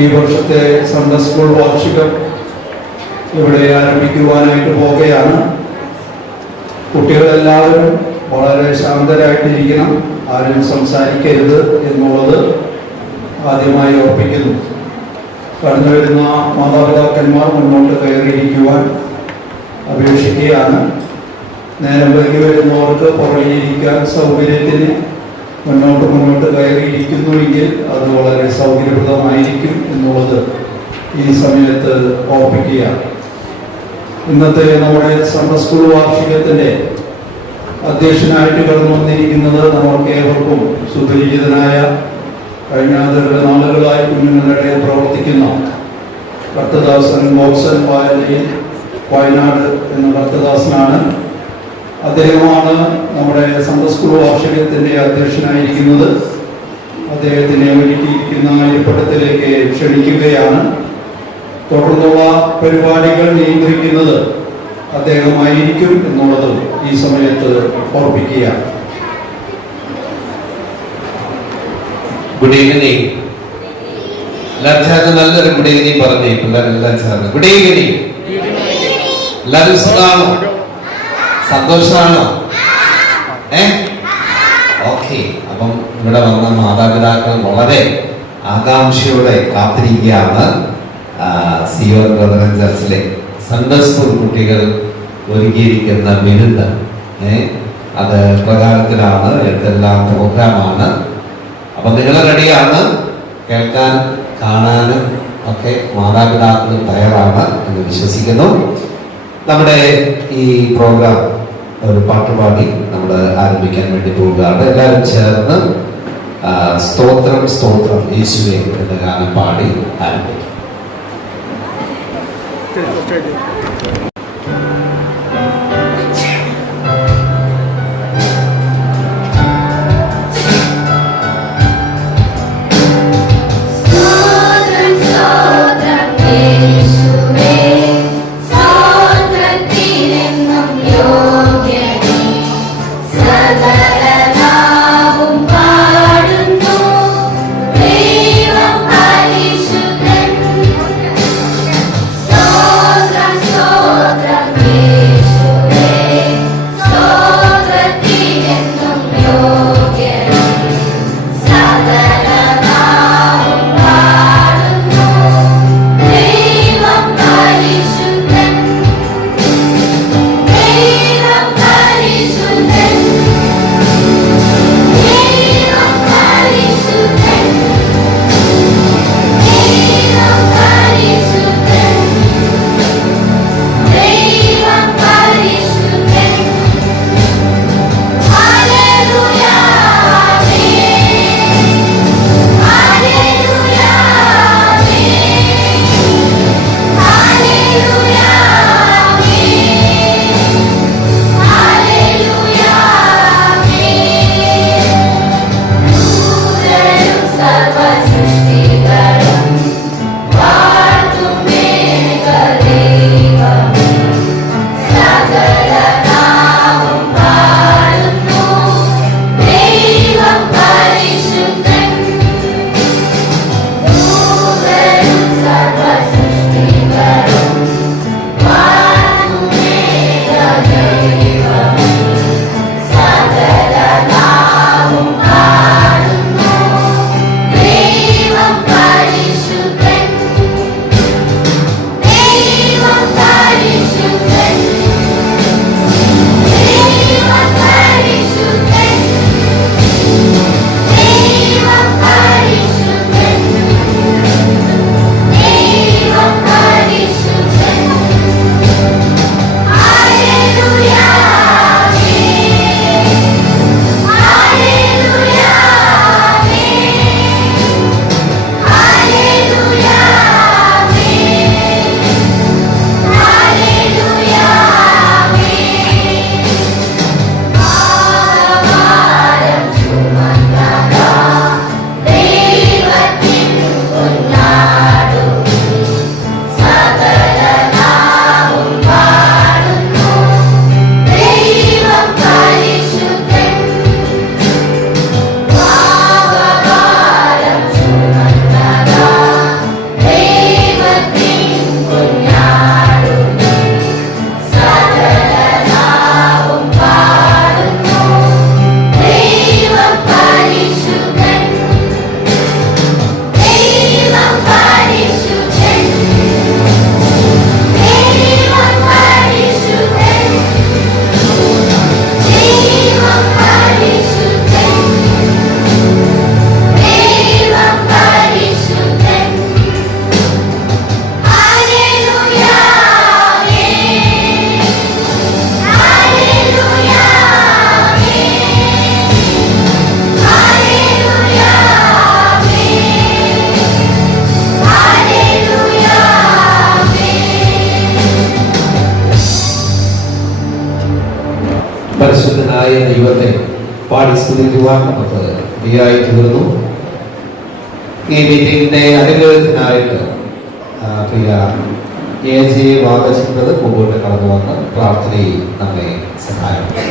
ഈ വർഷത്തെ Sunday school വാർഷികം ഇവിടെ ആരംഭിക്കുവാനായിട്ട് പോവുകയാണ്. കുട്ടികളെല്ലാവരും വളരെ ശാന്തരായിട്ടിരിക്കണം, ആരും സംസാരിക്കരുത് എന്നുള്ളത് ആദ്യമായി ഓർപ്പിക്കുന്നു. കടന്നു വരുന്ന മാതാപിതാക്കന്മാർ മുന്നോട്ട് കയറിയിരിക്കുവാൻ അപേക്ഷിക്കുകയാണ്. നേരം വൈകി വരുന്നവർക്ക് പുറകിലിരിക്കാൻ സൗകര്യത്തിന് മുന്നോട്ട് കയറിയിരിക്കുന്നുവെങ്കിൽ അത് വളരെ സൗകര്യപ്രദമായിരിക്കും എന്നുള്ളത് ഈ സമയത്ത് ഓർപ്പിക്കുക. ഇന്നത്തെ നമ്മുടെ സൺഡേ സ്കൂൾ വാർഷികത്തിൻ്റെ അധ്യക്ഷനായിട്ട് കടന്നു വന്നിരിക്കുന്നത് നമ്മൾക്ക് ഏവർക്കും സുപരിചിതനായ കഴിഞ്ഞ നാളുകളായി കുഞ്ഞുങ്ങളുടെ പ്രവർത്തിക്കുന്ന ഭക്തദാസൻ മോക്സൻ വയനാട് എന്ന ഭക്തദാസനാണ്. അദ്ദേഹമാണ് നമ്മുടെ സൺഡേ സ്കൂൾ വാർഷികത്തിൻ്റെ അധ്യക്ഷനായിരിക്കുന്നത്. അദ്ദേഹത്തിനെ ഒരുക്കിയിരിക്കുന്ന ഇരിപ്പിടത്തിലേക്ക് ക്ഷണിക്കുകയാണ്. തുടർന്നുള്ള പരിപാടികൾ നിയന്ത്രിക്കുന്നത് അദ്ദേഹമായിരിക്കും എന്നുള്ളതും ഈ സമയത്ത് ഓർപ്പിക്കുക. Good evening. എല്ലാവരും ചേർന്ന് നല്ലൊരു ഗുഡ് ഈവനിങ് പറഞ്ഞേ. പിള്ളേരെല്ലാം ചേർന്ന് ഗുഡ് ഈവനിങ്. എല്ലാവരും സുഖമാണോ? സന്തോഷമാണോ? ഓക്കെ. അപ്പം ഇവിടെ വന്ന മാതാപിതാക്കൾ വളരെ ആകാംക്ഷയോടെ കാത്തിരിക്കുകയാണ്. സിയോൻ ബ്രദറൻ ചർച്ചിലെ സൺഡേ സ്കൂൾ കുട്ടികൾ ഒരുക്കിയിരിക്കുന്ന വിരുന്ന് അത് പ്രകാരത്തിലാണ്. എന്തെല്ലാം പ്രോഗ്രാമാണ്. അപ്പൊ നിങ്ങൾ റെഡിയാണ് കേൾക്കാനും കാണാനും ഒക്കെ. മാതാപിതാക്കളും തയ്യാറാണ് എന്ന് വിശ്വസിക്കുന്നു. നമ്മുടെ ഈ പ്രോഗ്രാം ഒരു പാട്ടുപാടി നമ്മൾ ആരംഭിക്കാൻ വേണ്ടി പോവുകയാണ്. എല്ലാവരും ചേർന്ന് സ്തോത്രം സ്തോത്രം യേശുവേ എന്ന ഗാനം പാടി ആരംഭിക്കും. Oh സർവശക്തനായ ദൈവത്തെ പാടി സ്തുതിക്കുവാൻ നമുക്ക് ഇടയായി തീർന്നു. ഈ മീറ്റിംഗിന്റെ അനുഗ്രഹത്തിനായിട്ട് പ്രിയ AJ വാദചിന്തത് മുമ്പോട്ട് കടന്നു വന്ന് പ്രാർത്ഥനയിൽ നമ്മെ സഹായിക്കും.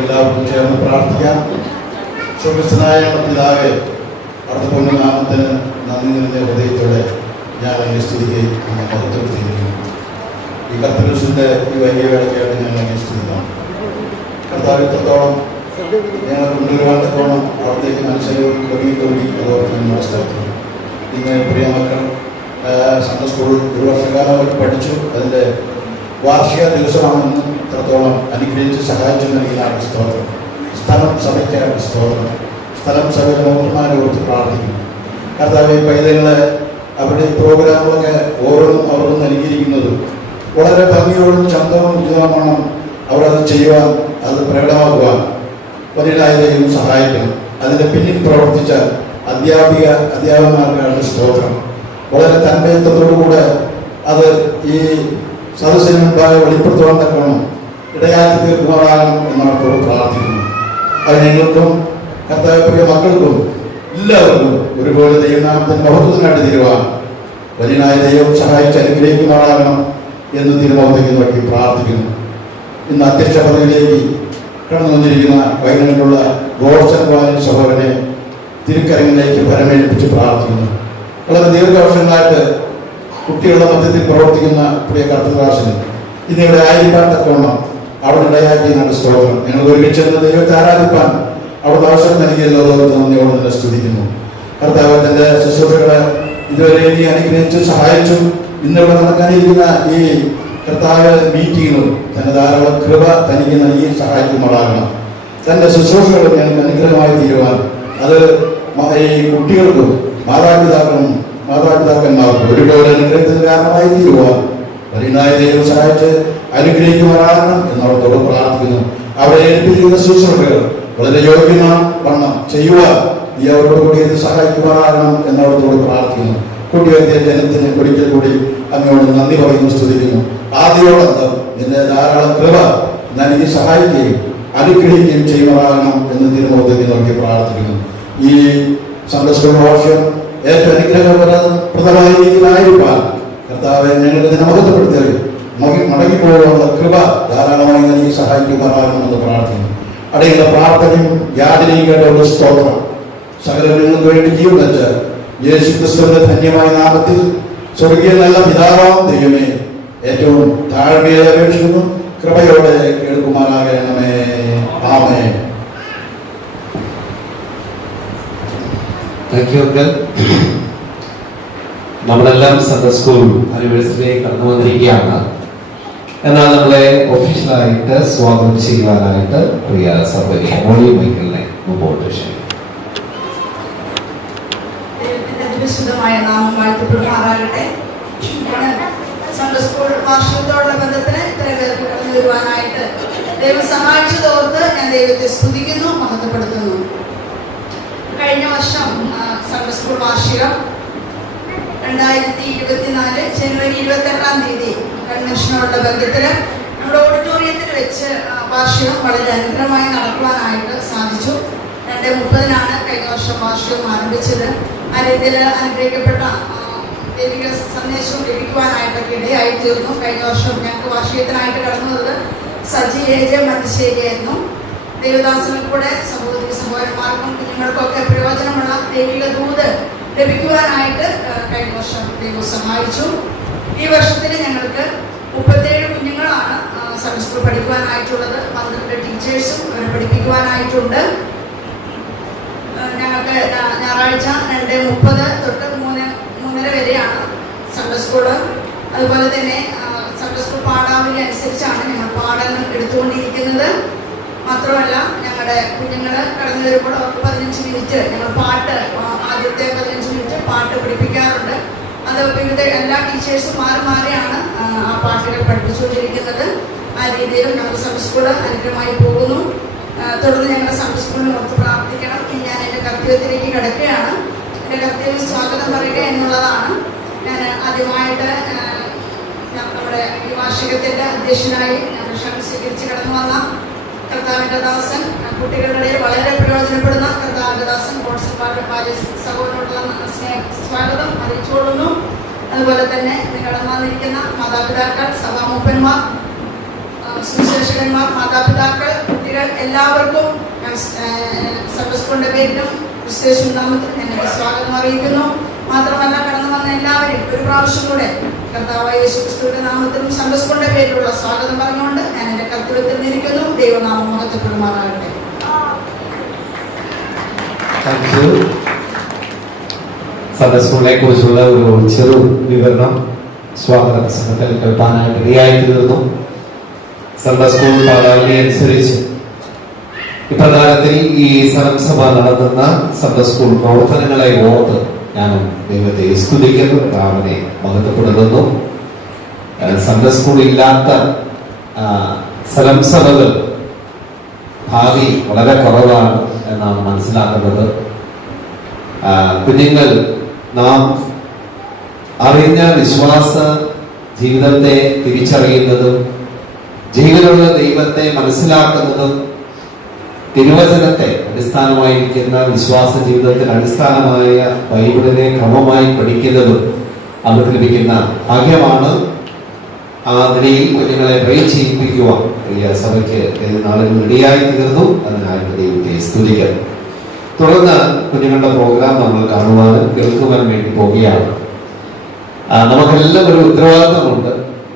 എല്ലാവർക്കും ചേർന്ന് പ്രാർത്ഥിക്കാം. സ്വർഗസ്ഥനായ പിതാവേ, അവിടുത്തെ പൊന്നുനാമത്തിന് നന്ദി നിറഞ്ഞ ഹൃദയത്തോടെ ഞാൻ അങ്ങേ സ്തുതിക്കുകയും അങ്ങ് മഹത്വപ്പെടുത്തിയിരിക്കുന്നു. ഈ കർത്തൃദിവസത്തിന്റെ ഈ വലിയ വേളയ്ക്കായിട്ട് ഞങ്ങൾ അങ്ങേ സ്തുതിക്കണം. കർത്താവ് ഇത്രത്തോളം ഞങ്ങൾ കൊണ്ടുവരുവാൻ തക്കോണം അവിടത്തേക്ക് മനുഷ്യരും കവിയും അതുപോലെ മനസ്സിലാക്കുന്നു. നിങ്ങൾ പ്രിയ മക്കൾ സൺഡേ സ്കൂൾ ഒരു വർഷക്കാലം അവർ പഠിച്ചു. അതിൻ്റെ വാർഷിക ദിവസമാണെന്നും ഇത്രത്തോളം അനുഗ്രഹിച്ച് സഹായിച്ചു നൽകിയാണ് സ്തോത്രം. സ്ഥലം സഭയ്ക്കാണ് സ്തോത്രം. സ്ഥലം സഭയുടെ മൂർമാരെ ഓർത്ത് പ്രാർത്ഥിക്കുന്നു. കർത്താവ് പൈതങ്ങളെ അവരുടെ പ്രോഗ്രാമുകളൊക്കെ ഓരോന്നും അവർക്ക് നൽകിയിരിക്കുന്നത് വളരെ ഭംഗിയോടും ചന്തവും ഉചിതമാണ്. അവരത് ചെയ്യുവാൻ, അത് പ്രകടമാക്കുവാൻ വലിയതായതെയും സഹായിക്കണം. അതിൻ്റെ പിന്നിൽ പ്രവർത്തിച്ച അധ്യാപകന്മാർക്കാണ് സ്തോത്രം. വളരെ തന്മയത്വത്തോടുകൂടെ അത് ഈ സദസ്സിന് മുൻപാകെ വെളിപ്പെടുത്തുവാൻ തക്കണം ഇടയാക്കി തീർക്കുവാനാകണം എന്നോട് പ്രാർത്ഥിക്കുന്നു. അത് ഞങ്ങൾക്കും കർത്താവ് പ്രിയ മക്കൾക്കും എല്ലാവർക്കും ഒരുപോലെ ദൈവനാമത്തിന് മഹത്വത്തിനായിട്ട് തീരുവാൻ വലിയനായ ദൈവം സഹായിച്ച് അനുഗ്രഹിക്കുവാനാകണം എന്ന് തിരുമുഖത്തേക്ക് നോക്കി പ്രാർത്ഥിക്കുന്നു. ഇന്ന് അധ്യക്ഷ പദവിയിലേക്ക് കടന്നു വന്നിരിക്കുന്ന വൈകുന്നേരമുള്ള ഗോഡ്സൺ വാലൻ സഹോദരനെ തിരുക്കരങ്ങളിലേക്ക് പരമേൽപ്പിച്ച് പ്രാർത്ഥിക്കുന്നു. വളരെ ദീർഘവർഷങ്ങളായിട്ട് കുട്ടികളുടെ മധ്യത്തിൽ പ്രവർത്തിക്കുന്ന പ്രിയ കർത്തദാസന് ഇതിവിടെ ആയിരിക്കാൻ തക്കവണ്ണം അവിടെ ഇടയാക്കി നല്ല സ്തോത്രം. ഞങ്ങൾ ഒരുമിച്ച് ദൈവത്തെ ആരാധിപ്പാൻ അവിടെ അവസരം നൽകിയല്ലോ നന്ദിയോട് തന്നെ സ്തുതിക്കുന്നു. കർത്താവ് തന്റെ ശുശ്രൂഷകളെ ഇതുവരെ ഇനി അനുഗ്രഹിച്ചു സഹായിച്ചു. ഇന്നിവിടെ നടക്കാനിരിക്കുന്ന ഈ കർത്താവ് മീറ്റിങ്ങും തന്റെ ധാരാളം കൃപ തനിക്ക് നൽകി സഹായിക്കുമ്പോഴാകണം. തന്റെ ശുശ്രൂഷകളും ഞങ്ങൾക്ക് അനുഗ്രഹമായി തീരുവാൻ അത് ഈ കുട്ടികൾക്കും മാതാപിതാക്കന്മാർക്കും ഒരുപോലെ അനുഗ്രഹത്തിന് കാരണമായി തീരുവാൻ വലിയനായ ദൈവം സഹായിച്ച് അനുഗ്രഹിക്കുവാനാകണം എന്നോടത്തോട് പ്രാർത്ഥിക്കുന്നു. അവരെ ഏൽപ്പിക്കുന്ന ശുശ്രൂഷകൾ വളരെ യോഗ്യമാണ് വണ്ണം ചെയ്യുവാൻ ഈ അവരോട് കൂടി ഇത് സഹായിക്കുവാനാകണം എന്നോടത്തോട് പ്രാർത്ഥിക്കുന്നു. കുട്ടിയെത്തിയ ജനത്തിന് ഒരിക്കൽ കൂടി അങ്ങോട് നന്ദി പറയുന്നു, സ്തുതിക്കുന്നു. ആദ്യോടന്തം നിന്റെ ധാരാളം കൃപ നൽകി സഹായിക്കുകയും അനുഗ്രഹിക്കുകയും ചെയ്യുവാനാകണം എന്ന് തിരുമുഖത്തേക്ക് നോക്കി പ്രാർത്ഥിക്കുന്നു. ഈ സൺഡേ സ്കൂൾ വർഷം ഏറ്റവും അനുഗ്രഹപ്രദമായ രീതിയിലായിരിക്കാൻ കർത്താവെ ഞങ്ങൾക്ക് ഇതിനെ മഹത്വപ്പെടുത്തി മടങ്ങിപ്പോകാനുള്ള കൃപ ധാരാളമായി നൽകി സഹായിക്കുവാനാകണമെന്ന് പ്രാർത്ഥിക്കുന്നു. അടയുള്ള പ്രാർത്ഥനയും യാതനയും കേട്ടുള്ള സ്തോത്രം സകല നിങ്ങൾക്ക് വേണ്ടി ജീവൻ വെച്ച് യേശു ക്രിസ്തുവിന്റെ ധന്യമായ നാമത്തിൽ സ്വർഗീയ നല്ല പിതാവാം ദൈവമേ ഏറ്റവും താഴ്മയെ അപേക്ഷിക്കുന്നു. കൃപയോടെ കേൾക്കുമാറാകണമേ. ആമേൻ. നമ്മളെല്ലാം സൺഡേ സ്കൂൾ ആനിവേഴ്സറി കടന്നു വന്നിരിക്കുകയാണ്. എന്നാൽ നമ്മളെ ഒഫീഷ്യലായിട്ട് സ്വാഗതം ചെയ്യുവാനായിട്ട് പ്രിയ സഹോദരി മോളി മൈക്കലിനെ മുമ്പോട്ട് ക്ഷണിക്കും. വിശുദ്ധമായ നാമം വാഴ്ത്തപ്പെടുമാറാകട്ടെ. സൺഡേ സ്കൂൾ വാർഷികത്തോടുള്ള ബന്ധത്തിന് ഇത്ര പേർക്ക് കടന്നു വരുവാനായിട്ട് ദൈവം സഹായിച്ചതോർത്ത് ഞാൻ ദൈവത്തെ സ്തുതിക്കുന്നു, മഹത്വപ്പെടുത്തുന്നു. കഴിഞ്ഞ വർഷം സൺഡേ സ്കൂൾ വാർഷികം 2024 ജനുവരി 28-ാം തീയതി കൺവെൻഷനോടുള്ള ബന്ധത്തിൽ നമ്മുടെ ഓഡിറ്റോറിയത്തിൽ വെച്ച് വാർഷികം വളരെ അനുഗ്രഹമായി നടക്കുവാനായിട്ട് സാധിച്ചു. 2:30-നാണ് കഴിഞ്ഞ വർഷം വാർഷികം ആരംഭിച്ചത്. ആ രീതിയിൽ അനുഗ്രഹിക്കപ്പെട്ട ദൈവിക സന്ദേശം ലഭിക്കുവാനായിട്ടൊക്കെ ഇടയായി തീർന്നു. കഴിഞ്ഞ വർഷം ഞങ്ങൾക്ക് വാർഷികത്തിനായിട്ട് കടന്നു വന്നത് സജി AJ മന്ദിശ്ശേരിയായിരുന്നു. ദൈവദാസനക്കൂടെ സഹോദരന്മാർക്കും കുഞ്ഞുങ്ങൾക്കൊക്കെ പ്രയോജനമുള്ള ദൈവിക ദൂത് ലഭിക്കുവാനായിട്ട് കഴിഞ്ഞ വർഷം ദൈവം സഹായിച്ചു. ഈ വർഷത്തിൽ ഞങ്ങൾക്ക് 37 കുഞ്ഞുങ്ങളാണ് സൺഡേ സ്കൂൾ പഠിക്കുവാനായിട്ടുള്ളത്. 12 ടീച്ചേഴ്സും അവരെ പഠിപ്പിക്കുവാനായിട്ടുണ്ട്. ഞങ്ങൾക്ക് ഞായറാഴ്ച 2:30 തൊട്ട് 3:30 വരെയാണ് സൺഡേ സ്കൂള്. അതുപോലെ തന്നെ സൺഡേ സ്കൂൾ പാഠാവലി അനുസരിച്ചാണ് ഞങ്ങൾ പാഠങ്ങൾ എടുത്തുകൊണ്ടിരിക്കുന്നത്. മാത്രമല്ല ഞങ്ങളുടെ കുഞ്ഞുങ്ങൾ കടന്നു വരുമ്പോൾ അവർക്ക് 15 മിനിറ്റ് ഞങ്ങൾ പാട്ട്, ആദ്യത്തെ 15 മിനിറ്റ് പാട്ട് പഠിപ്പിക്കാറുണ്ട്. അത് വിവിധ എല്ലാ ടീച്ചേഴ്സും മാറിയാണ് ആ പാട്ടുകൾ പഠിപ്പിച്ചുകൊണ്ടിരിക്കുന്നത്. ആ രീതിയിൽ ഞങ്ങളുടെ സൺഡേ സ്കൂൾ അനുഗ്രഹമായി പോകുന്നു. തുടർന്ന് ഞങ്ങളുടെ സൺഡേ സ്കൂളിനെ ഓർത്ത് പ്രാർത്ഥിക്കണം. ഈ അധ്യക്ഷനായി ക്ഷണം സ്വീകരിച്ച് കടന്നു വന്ന കർത്താവിൻ്റെ ദാസൻ, കുട്ടികളുടെ ഇടയിൽ വളരെ പ്രയോജനപ്പെടുന്ന കർത്താവിൻ്റെ ദാസൻ സഹോദരനോടുള്ള സ്വാഗതം അറിയിച്ചുകൊള്ളുന്നു. അതുപോലെ തന്നെ കടന്നു വന്നിരിക്കുന്ന മാതാപിതാക്കൾ, സഭാമൂപ്പന്മാർ, സുവിശേഷകന്മാർ, മാതാപിതാക്കൾ, കുട്ടികൾ എല്ലാവർക്കും സൺഡേ സ്കൂളിൻ്റെ പേരിലും ക്രിസ്തുയേശുവിൻ നാമത്തിൽ ഞാൻ സ്വാഗതം അറിയിക്കുന്നു. മാത്രമല്ല കടന്നു വന്ന എല്ലാവരും ഒരു പ്രാവശ്യം കൂടെ കർത്താവായ യേശു ക്രിസ്തുവിന്റെ നാമത്തിലും സൺഡേ സ്കൂളിന്റെ പേരിലുള്ള സ്വാഗതം പറഞ്ഞുകൊണ്ട് ഞാൻ എൻ്റെ കർത്തവ്യത്തിൽ നിൽക്കുന്നു. ദൈവനാമം മഹത്വപ്പെടുമാറാകട്ടെ. സൺഡേ സ്കൂളിനെ കുറിച്ചുള്ള ഒരു ചെറു വിവരണം സ്വാഗത പ്രസംഗത്തിൽ കേൾപ്പാനായിട്ട് ഇടയായി തീർന്നു. സൺഡേ സ്കൂൾ പാഠാവലി അനുസരിച്ച് ഇപ്രകാരത്തിൽ ഈ സഭ നടത്തുന്ന സൺഡേ സ്കൂൾ പ്രവർത്തനങ്ങളെ ഓർത്ത് ഞാനും ദൈവത്തെ സ്തുതിക്കുന്നു, രാമനെ മഹത്വപ്പെടുന്നു. സൺഡേ സ്കൂൾ ഇല്ലാത്ത സഭകൾ ഭാവി വളരെ കുറവാണ് എന്നാണ് മനസ്സിലാക്കുന്നത്. കുഞ്ഞുങ്ങൾ നാം അറിഞ്ഞ വിശ്വാസ ജീവിതത്തെ തിരിച്ചറിയുന്നതും ജീവനുള്ള ദൈവത്തെ മനസ്സിലാക്കുന്നതും തിരുവചനത്തെ അടിസ്ഥാനമായിരിക്കുന്ന വിശ്വാസ ജീവിതത്തിൽ അടിസ്ഥാനമായ ബൈബിളിനെ ക്രമമായി പഠിക്കുന്നതും അവർക്ക് ലഭിക്കുന്ന ഭാഗ്യമാണ്. ആ നിലയിൽ കുഞ്ഞുങ്ങളെ ട്രെയിൻ ചെയ്യിപ്പിക്കുവാൻ പ്രിയ സഭയ്ക്ക് നാളുകൾ ഇടയായി തീർന്നു. അതിനായിട്ട് ദൈവത്തെ സ്തുതിക്കുന്നു. തുടർന്ന് കുഞ്ഞുങ്ങളുടെ പ്രോഗ്രാം നമ്മൾ കാണുവാനും കേൾക്കുവാൻ വേണ്ടി പോവുകയാണ്. നമുക്കെല്ലാം ഒരു ഉത്തരവാദിത്തമുണ്ട്.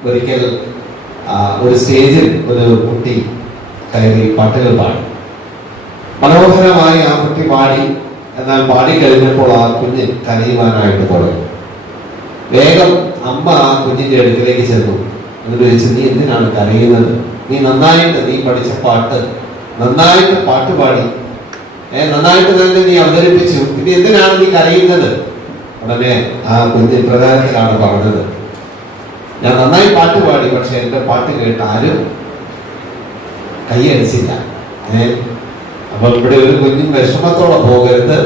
ഒരിക്കൽ ഒരു സ്റ്റേജിൽ ഒരു കുട്ടി കയറി പാട്ടുകൾ പാടി. മനോഹരമായി ആ കുട്ടി പാടി. എന്നാൽ പാടി കഴിഞ്ഞപ്പോൾ ആ കുഞ്ഞ് കരയുവാനായിട്ട് തുടങ്ങി. വേഗം അമ്മ ആ കുഞ്ഞിന്റെ അടുക്കിലേക്ക് ചെന്നു. എന്നിട്ട് ചോദിച്ചു, നീ എന്തിനാണ് കരയുന്നത്? നീ പഠിച്ച പാട്ട് നന്നായിട്ട് പാട്ട് പാടി, നന്നായിട്ട് തന്നെ നീ അവതരിപ്പിച്ചു, പിന്നെ എന്തിനാണ് നീ കരയുന്നത്? ഉടനെ ആ കുഞ്ഞ് പ്രകാരത്തിലാണ് പറഞ്ഞത്, ഞാൻ നന്നായി പാട്ട് പാടി, പക്ഷെ എന്റെ പാട്ട് കേട്ട് ആരും കൈയടിച്ചില്ല. അപ്പൊ ഇവിടെ ഒരു കുഞ്ഞും വിഷമത്തോടെ പോകരുത്.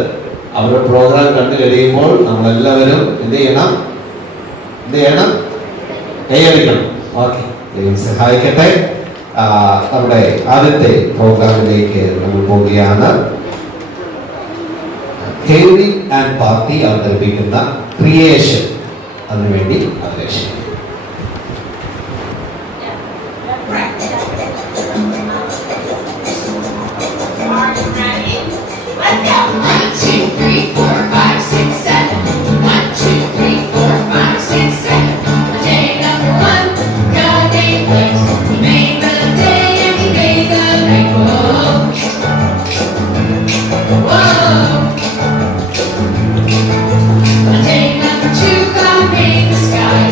അവരുടെ പ്രോഗ്രാം കണ്ടു കഴിയുമ്പോൾ നമ്മളെല്ലാവരും എന്ത് ചെയ്യണം? കൈയടിക്കണം. ഓക്കെ, ദൈവം സഹായിക്കട്ടെ. നമ്മുടെ ആദ്യത്തെ പ്രോഗ്രാമിലേക്ക് നമ്മൾ പോവുകയാണ്. ഹേവി ആൻഡ് പാർട്ടി അവതരിപ്പിക്കുന്ന ക്രിയേഷൻ, അതിനുവേണ്ടി അപേക്ഷിക്കുന്നു. Day number 2, God made the sky.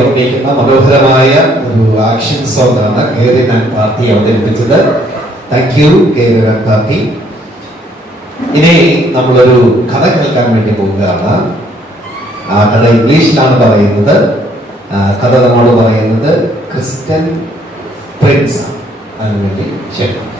വർണ്ണിക്കുന്ന മനോഹരമായ ഒരു ആക്ഷൻ സോങ് ആണ് കേരൻ ആൻഡ് പാർട്ടി അവതരിപ്പിച്ചത്. Thank you Karen and party. ഇനി നമ്മളൊരു കഥ കേൾക്കാൻ വേണ്ടി പോവുകയാണ്. ആ കഥ ഇംഗ്ലീഷിലാണ് പറയുന്നത്. കഥ നമ്മോട് പറയുന്നത് ക്രിസ്റ്റ്യൻ പ്രിൻസ് ആണ്. അതിനുവേണ്ടി ക്ഷണിക്കുന്നു.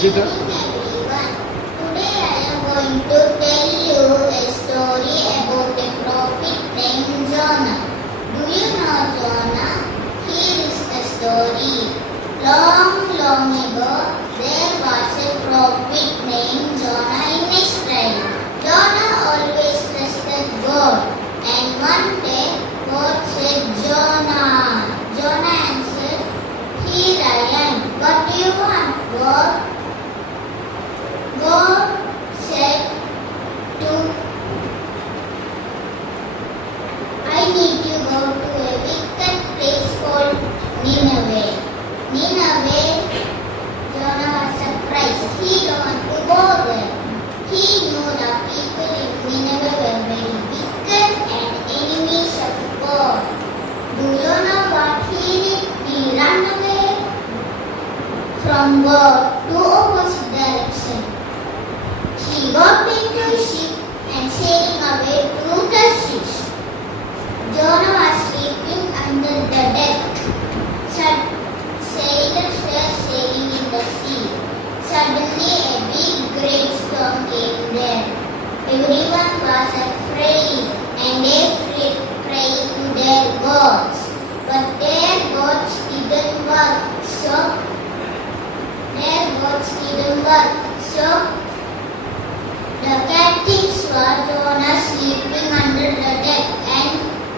Good evening everyone. Today I am going to tell you a story about a prophet named Jonah. Do you know Jonah? Here is the story. Long, long ago, there was a prophet named Jonah in Israel. Jonah always trusted God, and one day God said, Jonah. Jonah answered, Here I am. What do you want, God? God said to, I need to go to a wicked place called Nineveh. Nineveh, Jonah was surprised. He don't want to go there. He knew the people in Nineveh were very wicked and enemies of God. Do you know what he did? He ran away from God to opposite direction. He got into a ship and sailing away to Tarshish. Jonah was sleeping under the deck. Sailors were sailing in the sea. Suddenly a big great storm came there. Everyone was afraid and they prayed to their gods. But their gods didn't work. So the captain saw Jonah sleeping under the deck, and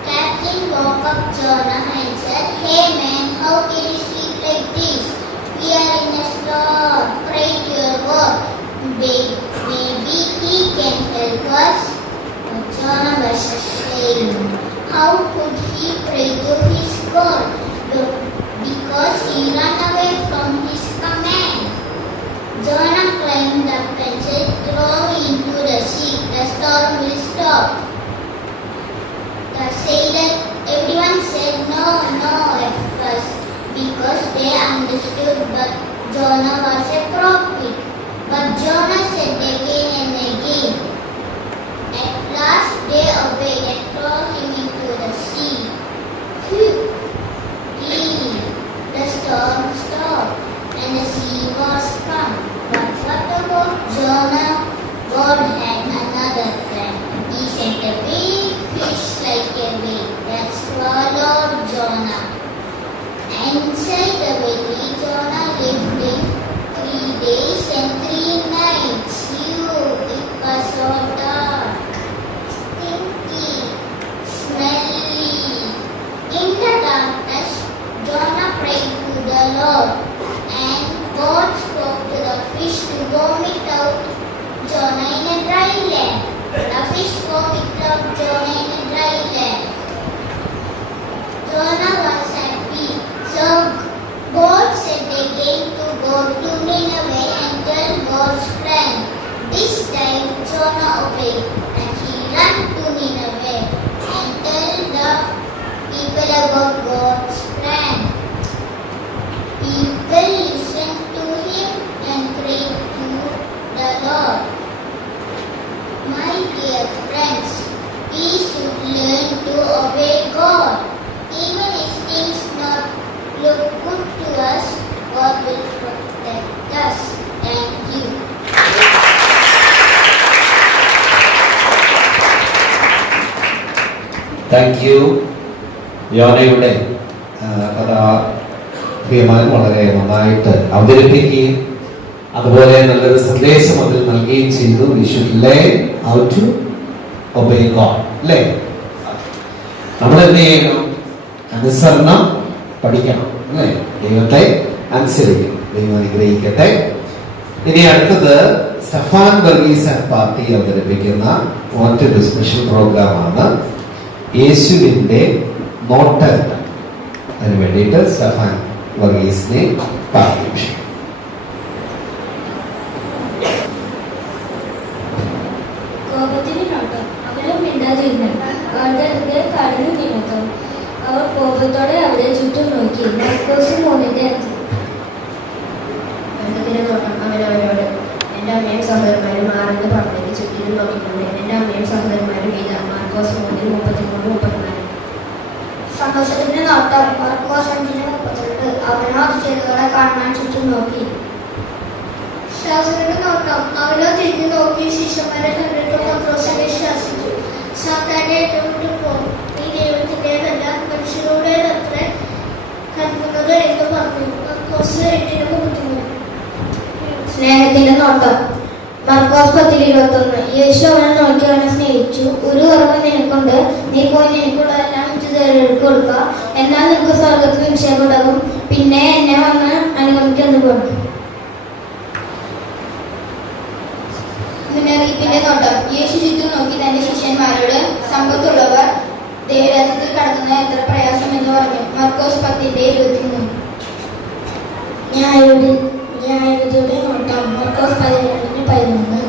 captain woke up Jonah and said, Hey man, how can you sleep like this? We are in a storm. Pray to your God. Maybe he can help us. But Jonah was ashamed. How could he pray to his God? Because he ran away from his command. Jonah climbed up and said, Throw me into the sea, the storm will stop. Everyone said no at first because they understood that Jonah was a prophet. But Jonah said again and again. At last they obeyed and threw him into the sea. Phew! Really, the storm stopped and the sea was calm. But what about Jonah? God had another plan. He sent a big fish like a whale that swallowed Jonah. And inside the belly, Jonah lived in 3 days and 3 nights. It was so dark, stinky, smelly. In the darkness, Jonah prayed to the Lord, and God spoke to the fish to vomit out Jonah in a dry land. The fish vomited out Jonah in a dry land. Jonah was happy, so God said again to go to Nineveh and tell God's plan. This time Jonah obeyed, and he ran to Nineveh and tell the people about God's plan. People listened to him and prayed to the Lord. My dear friends, we should learn to obey God. Even if things not look good to us, God will protect us. Thank you. Thank you. യോനയുടെ കഥ പ്രിയമാൻ വളരെ നന്നായിട്ട് അവതരിപ്പിക്കുകയും അതുപോലെ നല്ലൊരു സന്ദേശം അതിൽ നൽകുകയും ചെയ്തു. We should learn how to obey God. അല്ലേ? നമ്മൾ എന്ത് ചെയ്യണം? അനുസരണം പഠിക്കണം. അല്ലേ? ദൈവത്തെ അനുസരിക്കണം. ദൈവം അനുഗ്രഹിക്കട്ടെ. ഇനി അടുത്തത് സ്റ്റഫാൻ വർഗീസ് ആൻഡ് പാർട്ടി അവതരിപ്പിക്കുന്ന മറ്റൊരു സ്പെഷ്യൽ പ്രോഗ്രാമാണ്. യേശുവിൻ്റെ നോട്ടങ്ങൾ. അതിന് വേണ്ടിയിട്ട് സ്റ്റെഫാൻ വർഗീസിനെ പാർട്ടി. കോപത്തിന് നോട്ടം അവരും മിണ്ടാതിരുന്നു. കടന്നു നിന്നതും അവർ കോപത്തോടെ അവരെ ചുറ്റും നോക്കി. മർക്കോസ് 3:5. വെള്ളത്തിന് നോട്ടം അവൻ അവരോട്, എൻ്റെ അമ്മയും സഹോദരന്മാരും ആരെന്ന് പറഞ്ഞേക്ക് ചുറ്റിനും നോക്കിക്കൊണ്ട് എൻ്റെ അമ്മയും സഹോദരന്മാരും ഇതാ. മാർക്കോസ് 3:33-34. സന്തോഷത്തിന്റെ നോട്ടം മർക്കോസ് 5:32. അവനോ അതിശയങ്ങളെ കാണാൻ ചുറ്റും നോക്കി. ശാസനയുടെ നോട്ടം അവനോ തിരിഞ്ഞു നോക്കി ശിഷ്യന്മാരെ കണ്ടിട്ട് പത്രോസിനെ ശാസിച്ചു. സാത്താനെ ഏറ്റുമുട്ടുമ്പോൾ നീ ദൈവത്തിൻ്റെതല്ല മനുഷ്യരുടേതത്രേ കൽക്കുന്നത് എന്ന് പറഞ്ഞു. മർക്കോസ് 8:33. സ്നേഹത്തിന്റെ നോട്ടം മർക്കോസ് 10:21. യേശു അവനെ നോക്കി അവനെ സ്നേഹിച്ചു. ഒരു കുറവ് നിനക്കുണ്ട്, നീ പോയി നിനക്കുള്ളതെല്ലാം കൊടുക്കുക, എന്നാൽ നിനക്ക് സ്വർഗത്തിൽ നിക്ഷേപം ഉണ്ടാകും. പിന്നെ എന്നെ വന്ന് അനുഗമിക്കുന്നു പറഞ്ഞു. മുന്നറിയിപ്പിന്റെ നോട്ടം യേശു ചുറ്റും നോക്കി തന്റെ ശിഷ്യന്മാരോട്, സമ്പത്തുള്ളവർ ദൈവരാജ്യത്തിൽ കടക്കുന്നത് എത്ര പ്രയാസം എന്ന് പറഞ്ഞു. മർക്കോസ് 10:23. ന്യായവിധിയുടെ നോട്ടം മർക്കോസ് 11:11.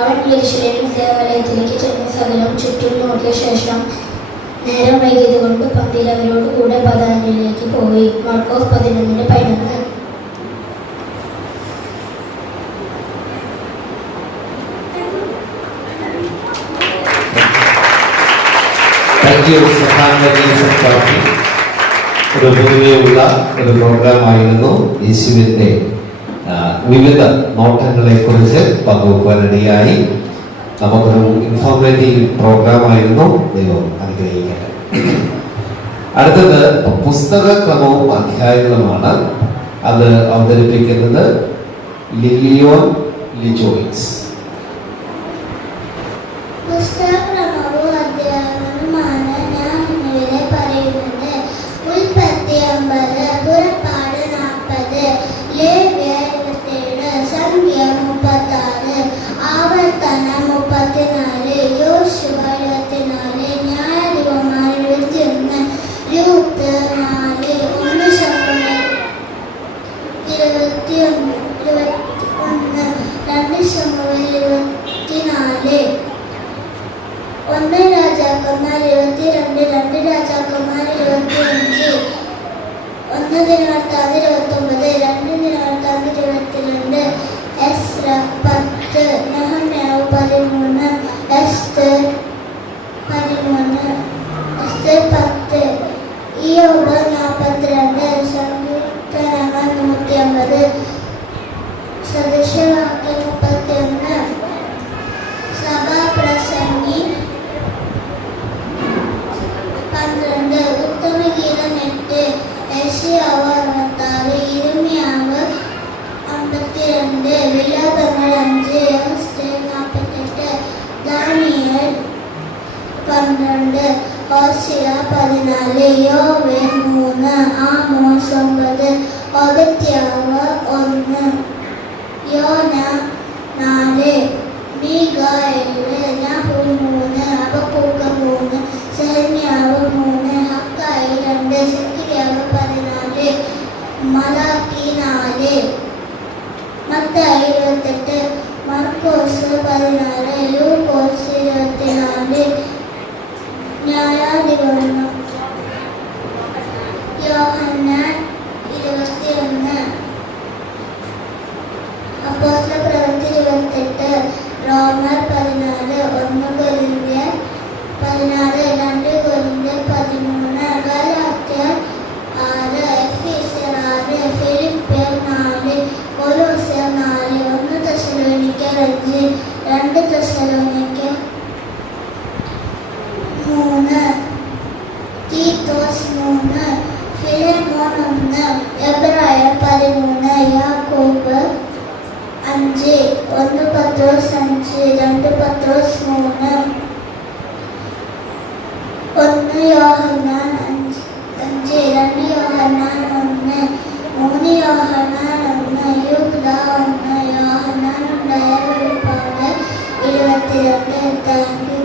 അവൻ യെരൂശലേം ദേവാലയത്തിലേക്ക് ചെന്ന് സകലം ചുറ്റും നോക്കിയ ശേഷം നേരം വൈകിയത് കൊണ്ട് പന്തിയിൽ അവരോട് കൂടെ ബഥാനിയയിലേക്ക് പോയി. മർക്കോസ് 11:11. ഒരു പൊതുവെയുള്ള ഒരു പ്രോഗ്രാമായിരുന്നു. യേശുവിൻ്റെ വിവിധ നോട്ടങ്ങളെ കുറിച്ച് പങ്കുവെക്കാനിടയായി. നമുക്കൊരു ഇൻഫോർമേറ്റീവ് പ്രോഗ്രാമായിരുന്നു. ദൈവം അനുഗ്രഹിക്കട്ടെ. അടുത്തത് പുസ്തക ക്രമവും അധ്യായങ്ങളുമാണ്. അത് അവതരിപ്പിക്കുന്നത് ലിലിയോൻ ലിജോയിസ്. പുസ്തകക്രമവും അധ്യായങ്ങളുമാണ് ഞാൻ ഇന്നിവിടെ പറയുന്നത്. ഉൽപ്പത്തി 50, പുറപ്പാട് 40, ലേവ്യ 27, സംഖ്യ 36, ആവർത്തനം 34, യോശുവ 24, ന്യായാധിപന്മാർ 21, രൂത്ത് 4, 1 ശമൂവേൽ 21, 2 ശമൂവേൽ 24, 1 രാജാക്കന്മാർ 22, 2 രാജാക്കന്മാർ 25, 1 ദിനവൃത്താന്ത 29, 2 ദിനവൃത്താന്ത 22, എസ്ര 10, നെഹമ്യാവ് 13, എസ്തർ 13, എസ്തർ 10, ഇയ്യോബ് 42, സങ്കീർത്തനങ്ങൾ 150, സദൃശവാക്യം 31, സഭാപ്രസംഗി 12, ഉത്തമഗീതം 8, യെശയ്യാവ് 66, യിരെമ്യാവ് 52, വിലാപങ്ങൾ 5, എസ്തേർ 48, ദാനിയേൽ 12, ഹോശിയ 14, യോവേൽ 3, ആമോസ് 9, ഓബദ്യാവ് 1, യോന 4, മീഖായേൽ, നഹൂം 3, ഹബക്കൂക്ക് 3, സെഹന്യാവ് 3, ഹഗ്ഗായി 2, സെഖര്യാവ് 14, മലാക്കി 4, മത്തായി 28, മർക്കോസ് 16, ലൂക്കോസ് 24, ന്യായാധിപന്മാർ യോഹന്നാൻ 21, അപ്പോസ്തലപ്രവൃത്തി 28, റോമർ 16, 1 കൊരിന്ത്യർ 16, 2 കൊരിന്ത്യർ 13, ഗലാത്യർ 6, എഫെസ്യർ 6, ഫിലിപ്പിയർ 4, കൊലോസ്യർ 4, 1 തെസ്സലോനിക്കർ 5, 2 തെസ്സലോനിക്കർ 3, തീത്തോസ് 3, ഫിലെമോൻ 1, എബ്രായർ 13, യാക്കോബ് 5, 1 പത്രോസ് 5, 2 പത്രോസ് 3, 1 യോഹന്നാൻ 5, 2 യോഹന്നാൻ 1, 3 യോഹന്നാൻ 1, യൂദ 1, യോഹന്നാൻ ഉണ്ടായ വെളിപ്പാട് 22. Thank you.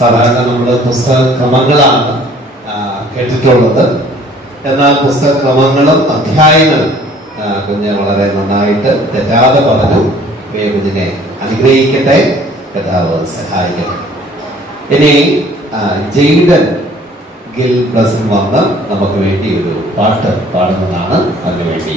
സാധാരണ നമ്മൾ പുസ്തക ക്രമങ്ങളാണ് കേട്ടിട്ടുള്ളത്. എന്നാൽ പുസ്തക ക്രമങ്ങളും അധ്യായങ്ങളും കുഞ്ഞ് വളരെ നന്നായിട്ട് തെറ്റാതെ പറഞ്ഞു. കുഞ്ഞിനെ അനുഗ്രഹിക്കട്ടെ, കഥാവ് സഹായിക്കട്ടെ. ഇനി ജെയ്ഡൻ ഗിൽ പ്ലസ് വന്ന് നമുക്ക് വേണ്ടി ഒരു പാട്ട് പാടുന്നതാണ്. അതിനുവേണ്ടി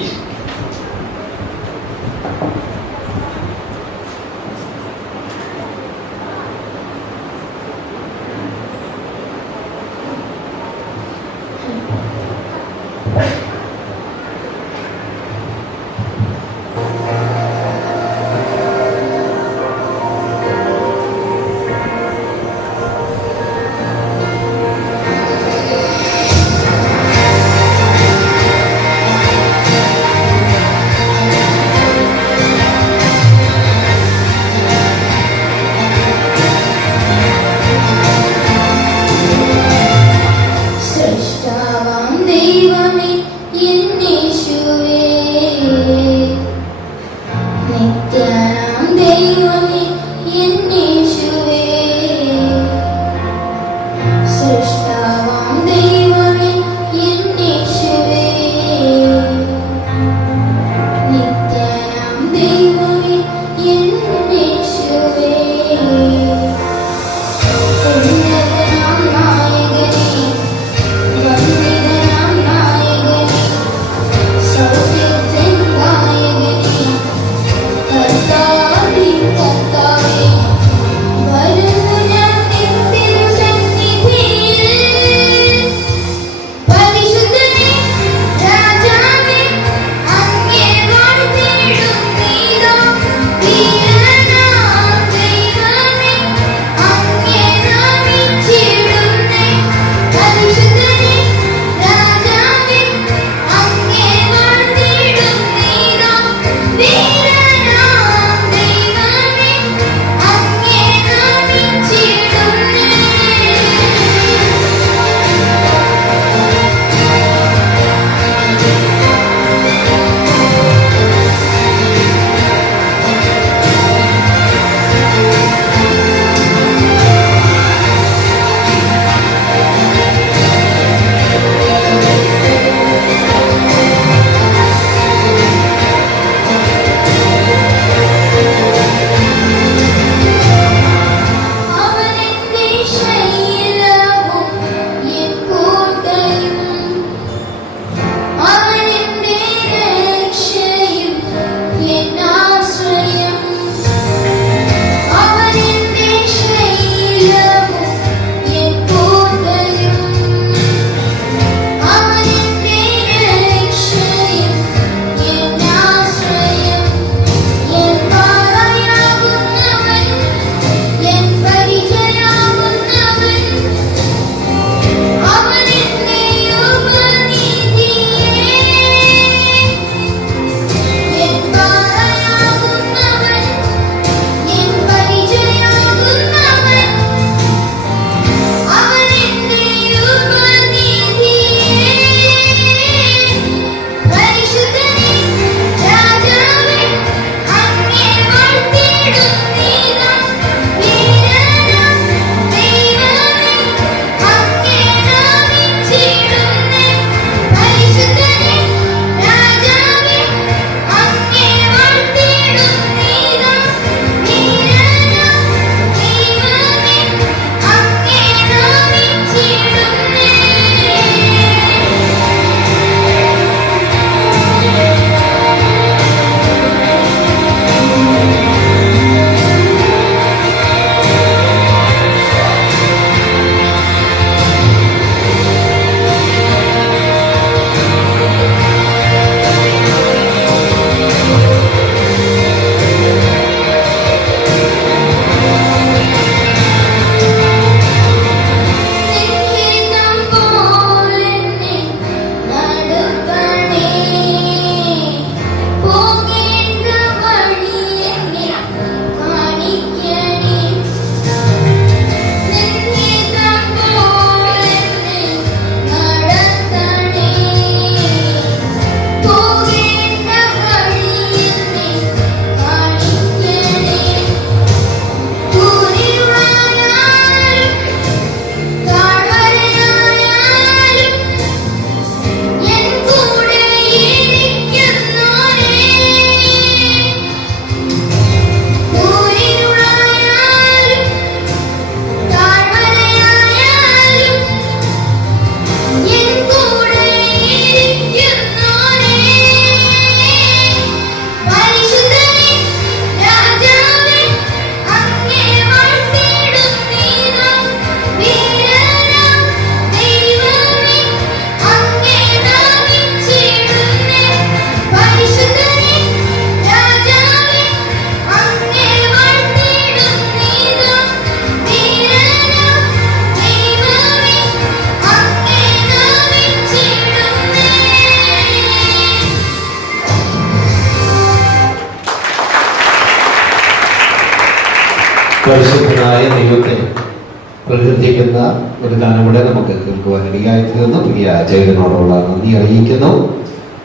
പ്രകീർത്തിക്കുന്ന ഒരു ഗാനം കൂടെ നമുക്ക് കേൾക്കുവാൻ ഇടയായിത്തീർന്നു. പ്രിയ ജയനോടുള്ള നന്ദി അറിയിക്കുന്നു.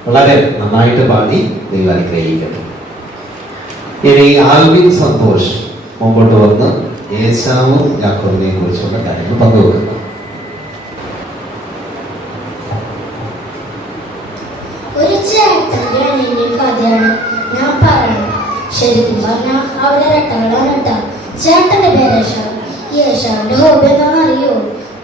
വളരെ നന്നായിട്ട് പാടി ദൈവം അനുഗ്രഹിക്കുന്നു. ഇനി ആൽവിൻ സന്തോഷ് മുമ്പോട്ട് വന്ന് ഏശാവും യാക്കോബിനെ കുറിച്ചുള്ള കാര്യങ്ങൾ പങ്കുവെക്കുന്നു. ഒരു ചേട്ടന്റെ അനിയന്റെ കഥയാണ് ഞാൻ പറയുന്നത്. ശരിക്കും പറഞ്ഞാൽ അവിടെ രട്ടകളാണ് കേട്ടോ. ചേട്ടന്റെ പേര് യേശാവ്. ഈ യേശാവിന്റെ ഹോബി എന്താണെന്ന് അറിയോ?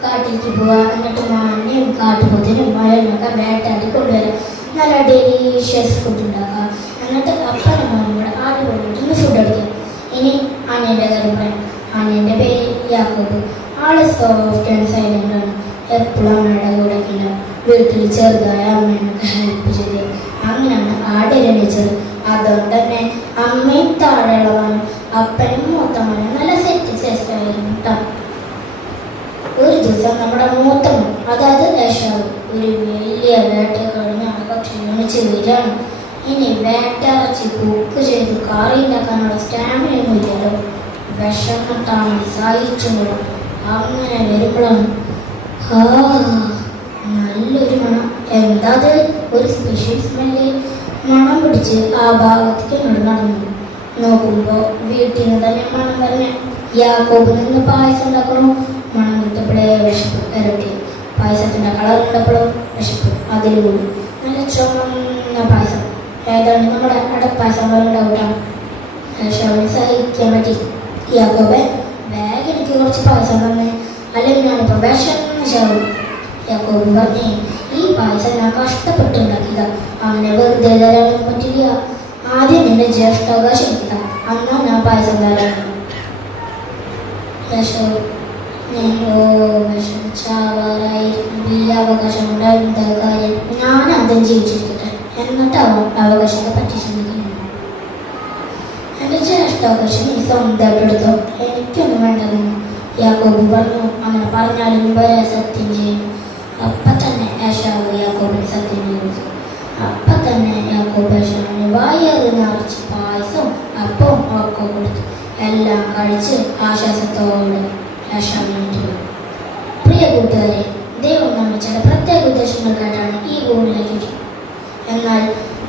കാട്ടിലേക്ക് പോവാ, എന്നിട്ട് മാനിനെയും കാട്ടുപോത്തിനും മഴയൊക്കെ വേട്ടാടി കൊണ്ടുവരാം. നല്ല ഡെലീഷ്യസ് ഫുഡ് ഉണ്ടാക്കാം. എന്നിട്ട് അപ്പനും മോനും കൂടെ ആടി പോയിട്ട് ഫുഡ് അടിക്കാം. ഇനി അനിയന്റെ കാര്യം പറയാം. അനിയന്റെ പേര് യാക്കോബ്. ആള് സോഫ്റ്റ് ആൻഡ് സൈലന്റ് ആണ്. എപ്പോഴും അമ്മയുടെ കൂടെ ഉണ്ടാവും. വീട്ടിൽ ചെറുതായ അമ്മേനൊക്കെ ഹെൽപ്പ് ചെയ്ത് അങ്ങനെയാണ് ആടെ ജനിച്ചത്. അതുകൊണ്ട് തന്നെ അമ്മയും താഴെയുള്ളവനും അപ്പനും മൂത്തമ്മനും നല്ല സെറ്റ് ചേർത്തായിരുന്നു കേട്ടോ. ഒരു ദിവസം നമ്മുടെ മൂത്തമ്മ, അതായത് യേശാവ്, ഒരു വലിയ വേട്ട കഴിഞ്ഞ പക്ഷിയാണ് വരികയാണ്. ഇനി വേട്ടറച്ചി കുക്ക് ചെയ്ത് കറി ഉണ്ടാക്കാനുള്ള സ്റ്റാമിനൊന്നും ഇല്ലല്ലോ. വിഷമിട്ടാണ് സഹിച്ചും കൂടെ. അങ്ങനെ വരുമ്പോഴാണ് നല്ലൊരു മണം. എന്താ അത്? ഒരു സ്പെഷ്യൽ സ്മെല്ല്. മണം പിടിച്ച് ആ ഭാഗത്തേക്ക് ഇങ്ങോട്ട് നടന്നു നോക്കുമ്പോൾ വീട്ടിൽ നിന്ന് തന്നെ മണം പറഞ്ഞ യാക്കോബിൽ നിന്ന് പായസം ഉണ്ടാക്കണോ. മണം കിട്ടപ്പോഴേ വിശപ്പ് ഇരട്ടി. പായസത്തിൻ്റെ കളർ കണ്ടപ്പോഴും വിശപ്പ് അതിലുകൂടി. നല്ല ചുമന്ന പായസം, ഏതാണ് നമ്മുടെ അടപ്പായസം പോലെ ഉണ്ടാവട്ടാണ്. യേശാവിന് സഹിക്കാൻ പറ്റി. യാക്കോബെ, ബാഗ് എനിക്ക് കുറച്ച് പായസം തന്നെ, അല്ലെങ്കിൽ ഞാനിപ്പോൾ വിഷമിച്ചാവും. യാക്കോബ് പറഞ്ഞേ, ഈ പായസം ഞാൻ കഷ്ടപ്പെട്ടുണ്ടാക്കിയതാ, അങ്ങനെ വെറുതെ തരാനൊന്നും പറ്റില്ല. ആദ്യം നിന്റെ ജ്യേഷ്ഠാവകാശം എടുക്കുക, അന്നാ ഞാൻ പായസം തരാണ്. ഈ അവകാശം കൊണ്ട് കാര്യം, ഞാൻ ആദ്യം ജീവിച്ചിരിക്കട്ടെ, എന്നിട്ടാവും അവകാശത്തെ പറ്റി ചിന്തിക്കുന്നു. എൻ്റെ ജ്യേഷ്ഠാവകാശം നീ സ്വന്തമായിട്ട് എടുത്തോ, എനിക്കൊന്നും വേണ്ടതെന്ന് യാക്കോബ് പറഞ്ഞു. അങ്ങനെ പറഞ്ഞാലും വരെ സത്യം ചെയ്യുന്നു. അപ്പം തന്നെ യേശാവ് യാക്കോബിന് സത്യം ചെയ്തു. അപ്പം തന്നെ യാക്കോബ് യേശാവിന് വയറ് നിറച്ച് പായസവും അപ്പവും ഒക്കെ കൊടുത്തു. എല്ലാം കഴിച്ച് ആശ്വാസത്തോടെ യേശാവിന് പോയി. പ്രിയ കൂട്ടുകാരെ, ദൈവം നമ്മൾ ചില പ്രത്യേക ഉദ്ദേശങ്ങൾക്കായിട്ടാണ് ഈ ഭൂമിയിലേക്ക്. എന്നാൽ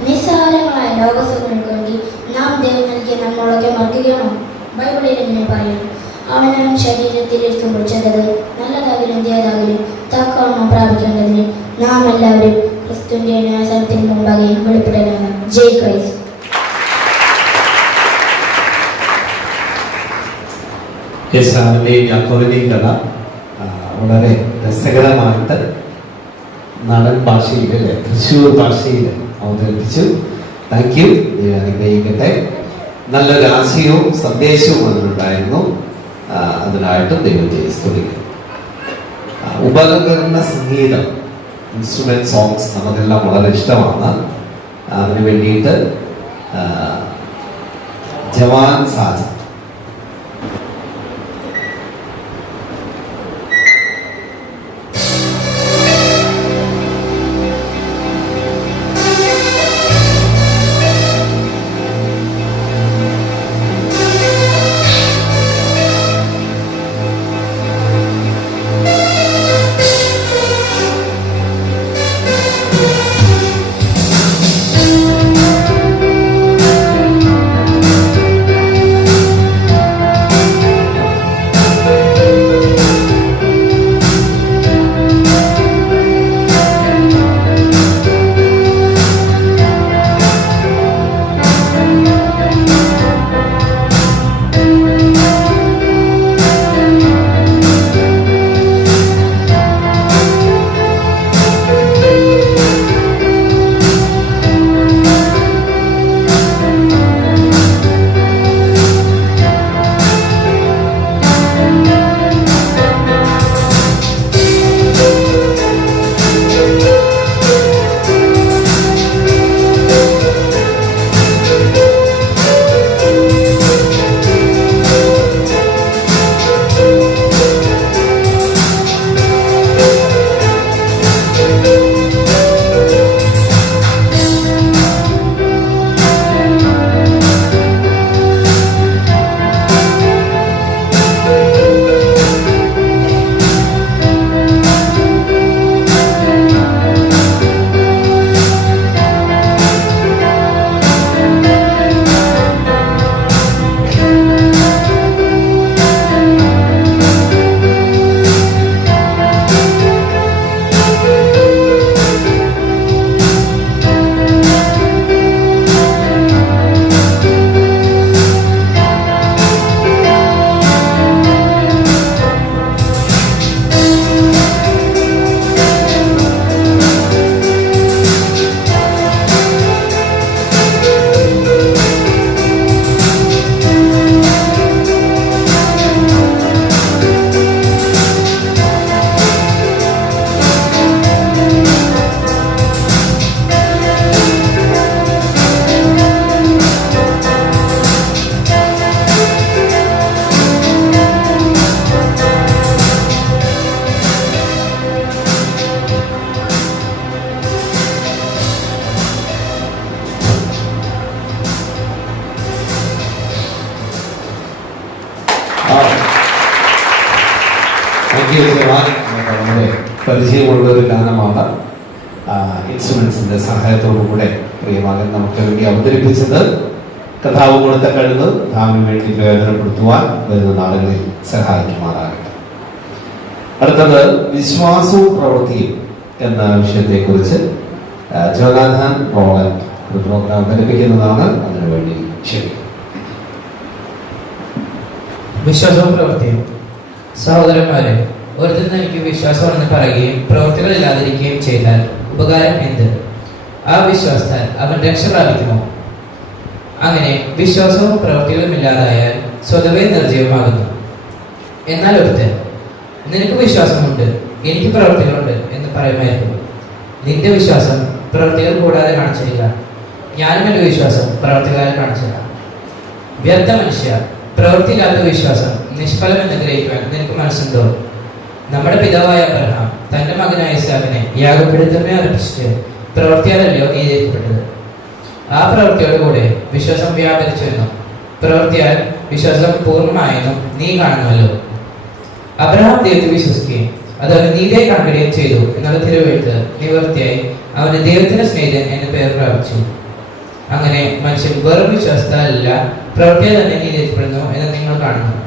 നിസ്സാരങ്ങളായ ലോകസുഖങ്ങൾക്ക് വേണ്ടി നാം ദൈവം നൽകിയ നമ്മളൊക്കെ മറക്കുകയാണോ? ബൈബിളിൽ ഇങ്ങനെ പറയുന്നു, അവനവൻ ശരീരത്തിലിരിക്കുമ്പോൾ ചെയ്തത് നല്ലതാകലും തീയതാകലും തക്കവണ്ണം പ്രാപിക്കേണ്ടതിന് നാം എല്ലാവരും ക്രിസ്തുവിന്റെ ന്യായസനത്തിന് മുമ്പാകെ വെളിപ്പെടലാണ്. ജയ് ക്രൈസ്റ്റ്. യേശാവിൻ്റെയും യാക്കോബിൻ്റെയും കഥ വളരെ രസകരമായിട്ട് നാടൻ ഭാഷയിൽ, അല്ലേ, തൃശ്ശൂർ ഭാഷയിൽ അവതരിപ്പിച്ചു. Thank you. ദൈവം അനുഗ്രഹിക്കട്ടെ. നല്ലൊരു ആശയവും സന്ദേശവും അതിനുണ്ടായിരുന്നു. അതിനായിട്ട് ദൈവത്തെ സ്തുതിക്കുന്നു. ഉപകരണ സംഗീതം, ഇൻസ്ട്രുമെന്റ് സോങ്സ് നമുക്കെല്ലാം വളരെ ഇഷ്ടമാണ്. അതിനു വേണ്ടിയിട്ട് ജവാൻ സാജൻ. Thank ചെയ്യുവാൻ വളരെ പരിചയമുള്ള ഒരു ഗാനമാണ്. ഇൻസ്ട്രുമെന്റ്സിന്റെ സഹായത്തോടു കൂടെ പ്രിയമാകൻ നമുക്ക് വേണ്ടി അവതരിപ്പിച്ചത്. കഥാവ് കൊടുത്ത കഴിവ് ഭാവിന് വേണ്ടി പ്രയോജനപ്പെടുത്തുവാൻ വരുന്ന നാളുകളിൽ സഹായിക്കുമാറാകട്ടെ. അടുത്തത് വിശ്വാസവും പ്രവൃത്തിയും എന്ന വിഷയത്തെക്കുറിച്ച് ജോനാഥൻ റോളൻഡ് ഒരു പ്രോഗ്രാം അവതരിപ്പിക്കുന്നതാണ്. അതിനുവേണ്ടി ക്ഷണിക്കും. വിശ്വാസവും പ്രവൃത്തിയും. സഹോദരന്മാരെ, ഒരുത്തൻ എനിക്ക് വിശ്വാസമാണെന്ന് പറയുകയും പ്രവൃത്തികളില്ലാതിരിക്കുകയും ചെയ്താൽ ഉപകാരം എന്ത്? ആ വിശ്വാസത്താൽ അവൻ രക്ഷ പ്രാപിക്കുമോ? അങ്ങനെ വിശ്വാസവും പ്രവൃത്തികളും ഇല്ലാതായാൽ സ്വതവേ നിർജ്ജീവമാകുന്നു. എന്നാൽ ഒരുത്തൻ നിനക്ക് വിശ്വാസമുണ്ട്, എനിക്ക് പ്രവൃത്തികളുണ്ട് എന്ന് പറയുമായിരുന്നു. നിന്റെ വിശ്വാസം പ്രവൃത്തികൾ കൂടാതെ കാണിച്ചിരിക്കുക, ഞാനും എൻ്റെ വിശ്വാസം പ്രവൃത്തികളാൽ കാണിച്ചില്ല. വ്യർത്ഥ മനുഷ്യ, പ്രവൃത്തിയില്ലാത്ത വിശ്വാസം നിഷ്ഫലമെന്ന് ഗ്രഹിക്കുവാൻ നിനക്ക് മനസ്സുണ്ടോ? നമ്മുടെ പിതാവായ അബ്രഹാം തന്റെ മകനായ ഇസ്ഹാക്കിനെ യാഗപീഠത്തിന്മേൽ അർപ്പിച്ചിട്ട് പ്രവൃത്തിയാലല്ലോ നീതിക്കപ്പെട്ടത്. ആ പ്രവൃത്തിയോടുകൂടെ വിശ്വാസം വ്യാപരിച്ചു എന്നും പ്രവൃത്തിയാൽ വിശ്വാസം പൂർണ്ണമായെന്നും നീ കാണുന്നുവല്ലോ. അബ്രഹാം ദൈവത്തെ വിശ്വസിക്കുകയും അത് അവൻ നീതിയായി കണക്കിടുകയും ചെയ്തു എന്നുള്ള തിരുവെഴുത്ത് നിവൃത്തിയായി അവന് ദൈവത്തിന്റെ സ്നേഹിതൻ എന്ന പേർ പ്രാപിച്ചു. അങ്ങനെ മനുഷ്യൻ വെറും വിശ്വാസത്താലല്ല പ്രവൃത്തിയാൽ തന്നെ നീതിപ്പെടുന്നു എന്ന് നിങ്ങൾ കാണുന്നു.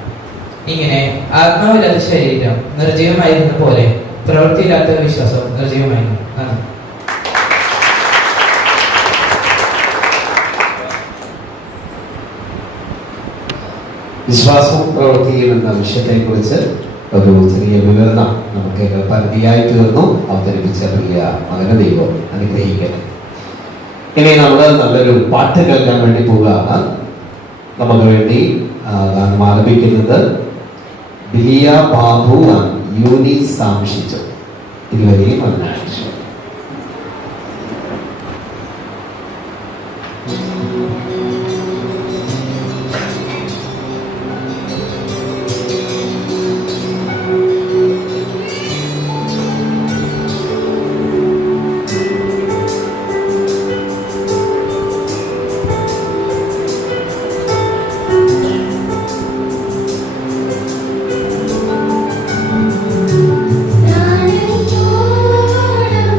ഇങ്ങനെ ആത്മാവില്ലാത്ത ശരീരം നിർജ്ജീവമായിരുന്ന പോലെ പ്രവൃത്തിയില്ലാത്ത വിശ്വാസം നിർജ്ജീവമായിരുന്നു. നന്ദി. വിശ്വാസവും പ്രവൃത്തിയും എന്ന വിഷയത്തെക്കുറിച്ച് ഒരു ചെറിയ വിവരണം നമുക്ക് പരിധിയായി തീർന്നു. അവതരിപ്പിച്ച പ്രിയ മകനെ ദൈവം അനുഗ്രഹിക്കട്ടെ. ഇനി നമ്മൾ നല്ലൊരു പാട്ട് കേൾക്കാൻ വേണ്ടി പോവുകയാണ്. നമുക്ക് വേണ്ടി ഗാനം ആലപിക്കുന്നത് ബിലിയ ബാബു യൂനി സാംഷിച്ചു. ഇരുവരെയും അതിനാണ്. നാനയോളം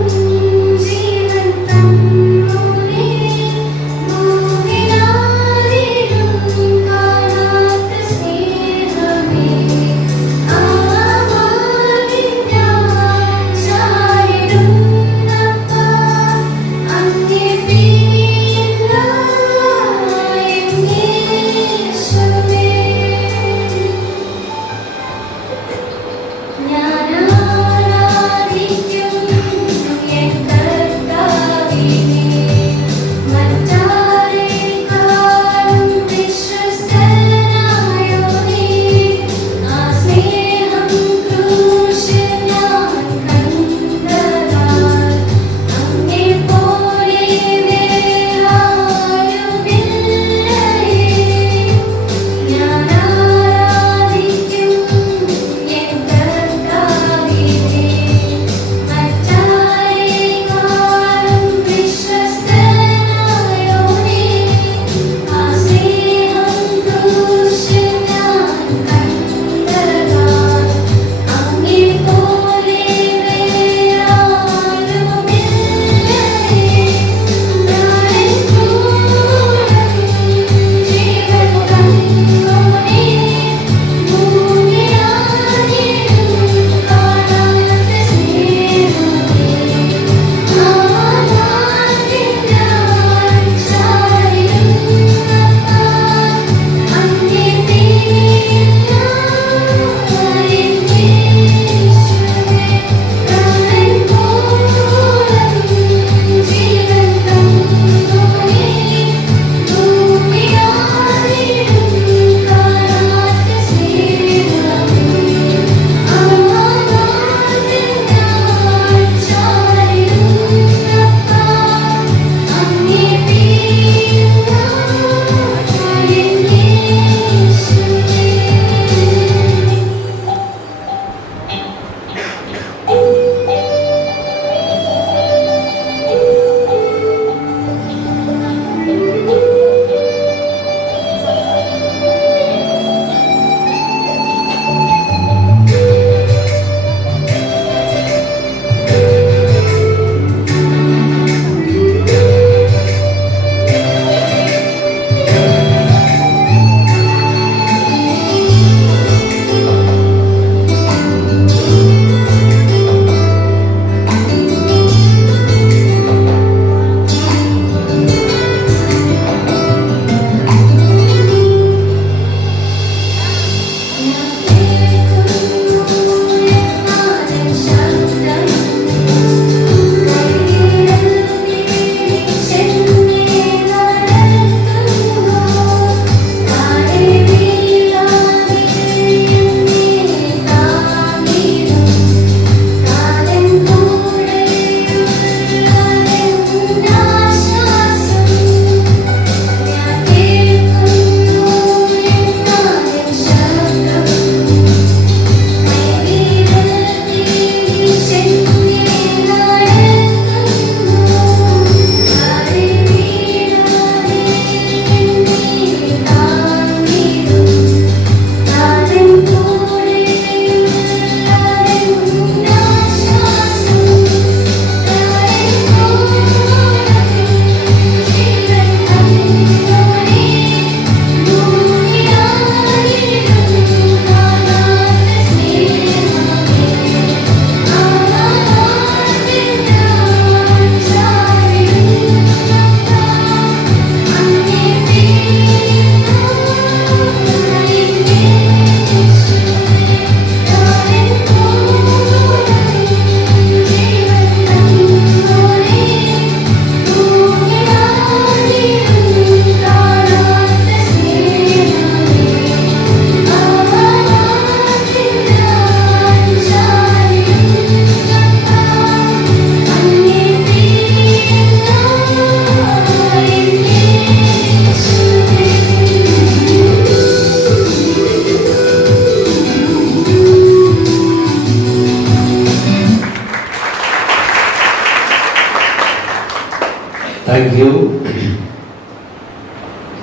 താങ്ക് യു.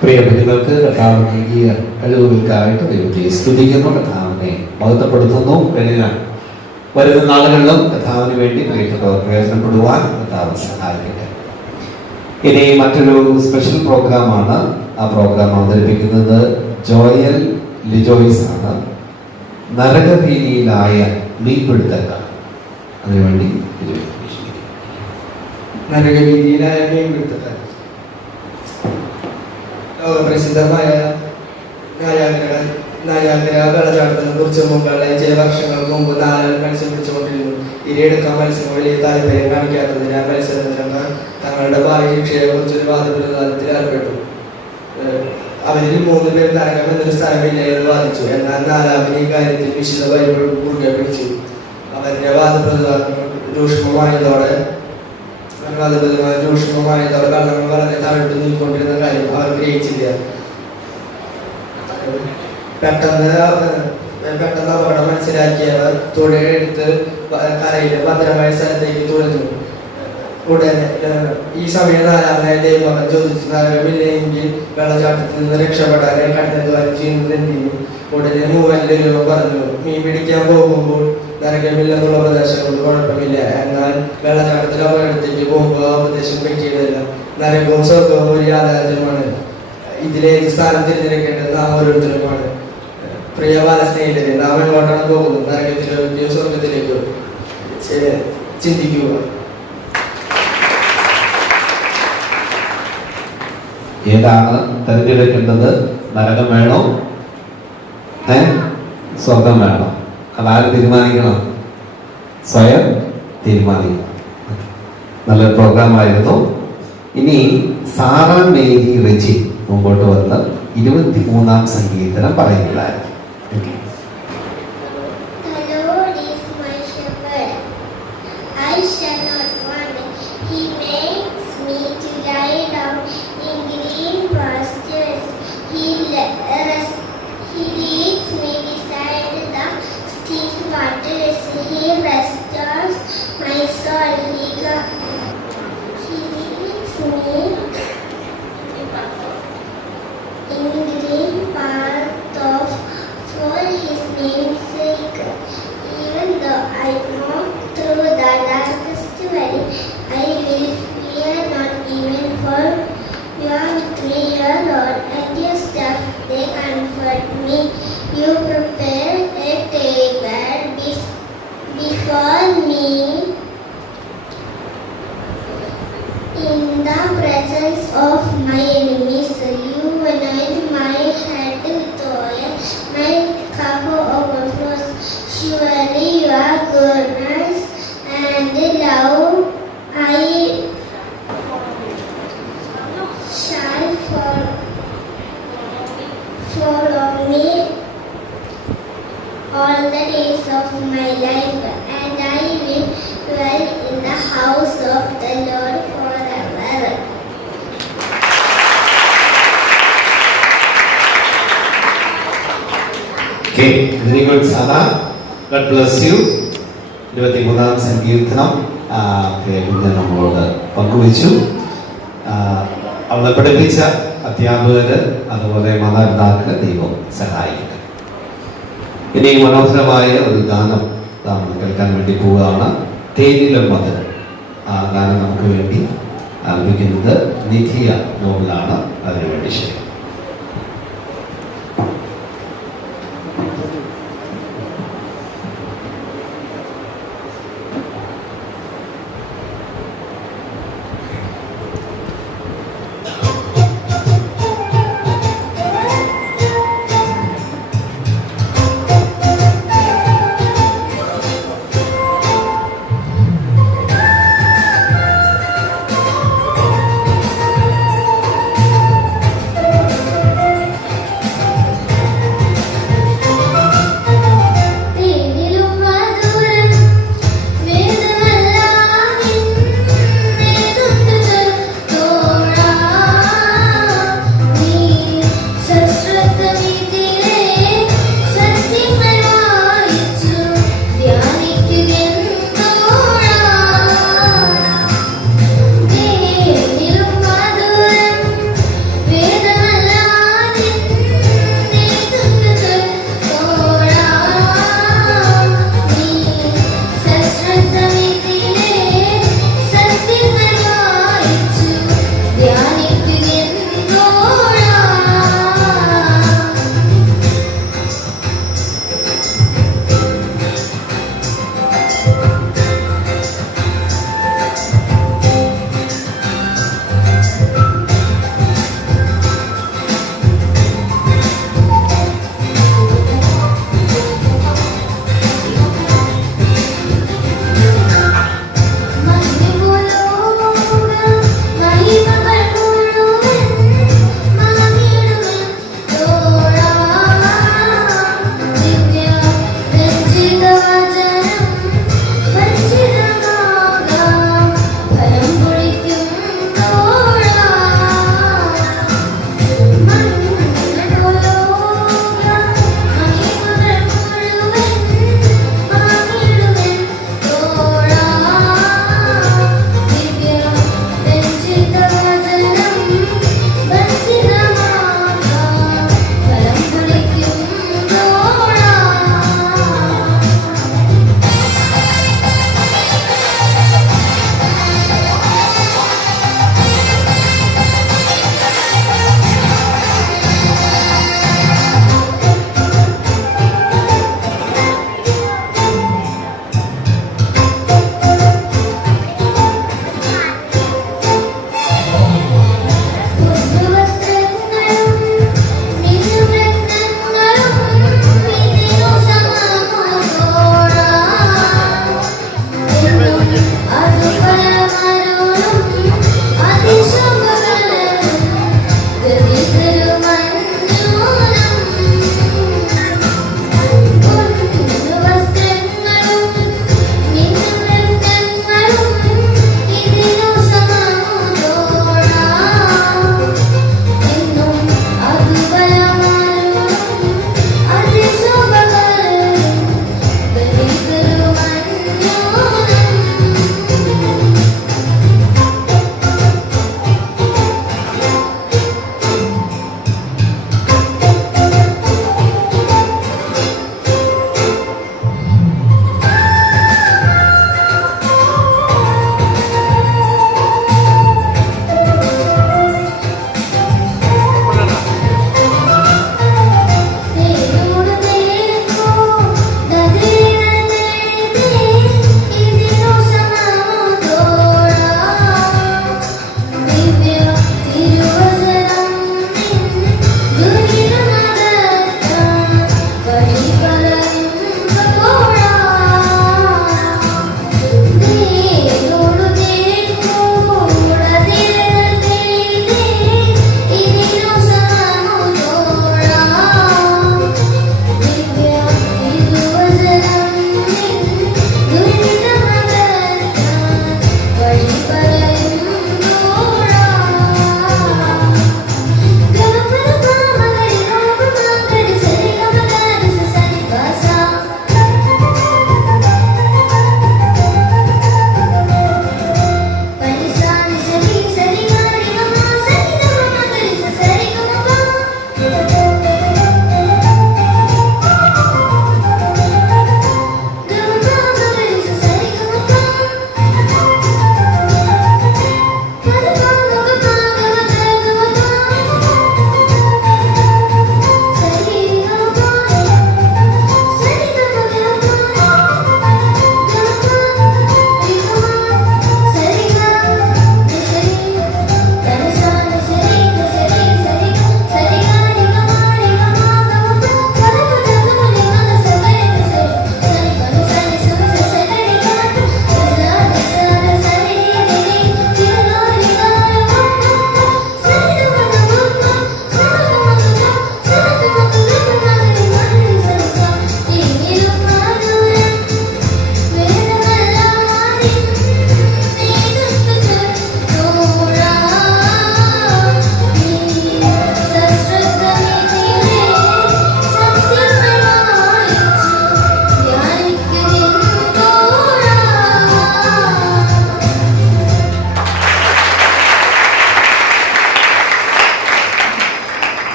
പ്രിയ കുഞ്ഞുങ്ങൾക്ക് കർത്താവ് നൽകിയ കഴിവുകൾക്കായിട്ട് ദൈവത്തെ സ്തുതിക്കുന്നു, കർത്താവിനെ മഹത്വപ്പെടുത്തുന്നു. കഴിഞ്ഞ വരുന്ന നാളുകളിലും കർത്താവിന് വേണ്ടി പ്രിയപ്പെട്ടവർ പ്രയോജനപ്പെടുവാൻ കർത്താവ് സഹായിക്കട്ടെ. ഇനി മറ്റൊരു സ്പെഷ്യൽ പ്രോഗ്രാമാണ്. ആ പ്രോഗ്രാം അവതരിപ്പിക്കുന്നത് ജോയൽ ലിജോയിസ് ആണ്. നരകഭീതിയിലായ മീൻപിടുത്തക്കാർ. അതിനുവേണ്ടി നരകഭീതിയിലായ മീൻപിടുത്തക്കാർ. പ്രസിദ്ധമായ നയാഗ്ര വെള്ളച്ചാട്ടത്തിനെ കുറിച്ച് മുമ്പുള്ള ചില വർഷങ്ങൾക്ക് മുമ്പ് 4 മത്സ്യം പിടിച്ചുകൊണ്ടിരുന്നു. ഇരയെടുക്കാൻ മത്സ്യം വലിയ താല്പര്യം കാണിക്കാത്തതിനാൽ മത്സ്യബന്ധനക്കാർ തങ്ങളുടെ ഭാഗ്യശിക്ഷയെ കുറിച്ചൊരു വാദപ്രതിവാദത്തിൽ ഏർപ്പെട്ടു. അവരിൽ 3 പേർ നരകം എന്നൊരു സ്ഥലമില്ല എന്ന് വാദിച്ചു. എന്നാൽ 4-മൻ ഈ കാര്യത്തിൽ വിശുദ്ധ ബൈബിൾ മുറുകെ പിടിച്ചു. അവരുടെ വാദപ്രതിവാദം രൂക്ഷമായതോടെ വെള്ളങ്ങൾ വളരെ താഴ്ത്തു നീക്കൊണ്ടിരുന്ന കാര്യം അവർ ഗ്രഹിച്ചില്ല. പെട്ടെന്ന് അപകടം മനസ്സിലാക്കിയവർ തുഴയെടുത്ത് കരയിലെ ഭദ്രമായ സ്ഥലത്തേക്ക് തുഴഞ്ഞു. ഉടനെ ഈ സമയം 4-മനായ ദൈവമകൻ ചോദിച്ചു, നരകമില്ലെങ്കിൽ വെള്ളച്ചാട്ടത്തിൽ നിന്ന് രക്ഷപ്പെടാതെ കണ്ടെത്തുവാൻ ചെയ്യുന്നത് എന്തിനു? ഉടനെ മൂവല്ലൊരു പറഞ്ഞു, മീൻ പിടിക്കാൻ പോകുമ്പോൾ നരകമില്ലെന്നുള്ള ഉപദേശം കൊണ്ട് കുഴപ്പമില്ല. എന്നാൽ വെള്ളച്ചാട്ടത്തിൽ അപകടത്തേക്ക് പോകുമ്പോൾ ആ ഉപദേശം പറ്റിയതല്ല. നരകവും സ്വർഗവും ഒരു യാഥാർത്ഥ്യമാണ്. ഇതിലേത് സ്ഥാനം തിരഞ്ഞെടുക്കേണ്ടത് നാം ഓരോരുത്തരുമാണ്. പ്രിയ ബാലസ്നേഹിതരെ, നാം എങ്ങോട്ടാണ് പോകുന്നത്? നരകത്തിലേക്കോ സ്വർഗത്തിലേക്കോ? ചിന്തിക്കുക. ഏതാണ് തിരഞ്ഞെടുക്കേണ്ടത്? നരകം വേണോ സ്വർഗം വേണോ? അതാരും തീരുമാനിക്കണം, സ്വയം തീരുമാനിക്കണം. നല്ലൊരു പ്രോഗ്രാം ആയിരുന്നു. ഇനി സാറ മേരി റെജി മുമ്പോട്ട് വന്ന് 23-ാം സങ്കീർത്തനം പറയുന്നതായിരുന്നു. The Lord is my shepherd, I shall not want. He makes me to lie down in green pastures. He leads me beside the still waters. He restores my soul. He leads me in green paths for His name's sake. Even though I walk through the darkest valley, I will fear not even for your your rod and your staff, they comfort me. You prepare a table before me in the presence of my enemies. You anoint my head with oil, my cup overflows. Surely your goodness and love I shall follow me all the days of my life, and I will dwell in the house of the Lord forever. Okay, very good, Sada. God bless you. 23-ാം സങ്കീർത്തനം കുഞ്ഞ് നമ്മളോട് പങ്കുവച്ചു. അവളെ പഠിപ്പിച്ച അധ്യാപകര്, അതുപോലെ മാതാപിതാക്കളെ ദൈവം സഹായിക്കട്ടെ. ഇനി മനോഹരമായ ഒരു ഗാനം നമ്മൾ കേൾക്കാൻ വേണ്ടി പോവുകയാണ്. തേനിലും മധുരം. ആ ഗാനം നമുക്ക് വേണ്ടി ആരംഭിക്കുന്നത് നിധിയ നോബലാണ്. അതിനുവേണ്ടി ശരി.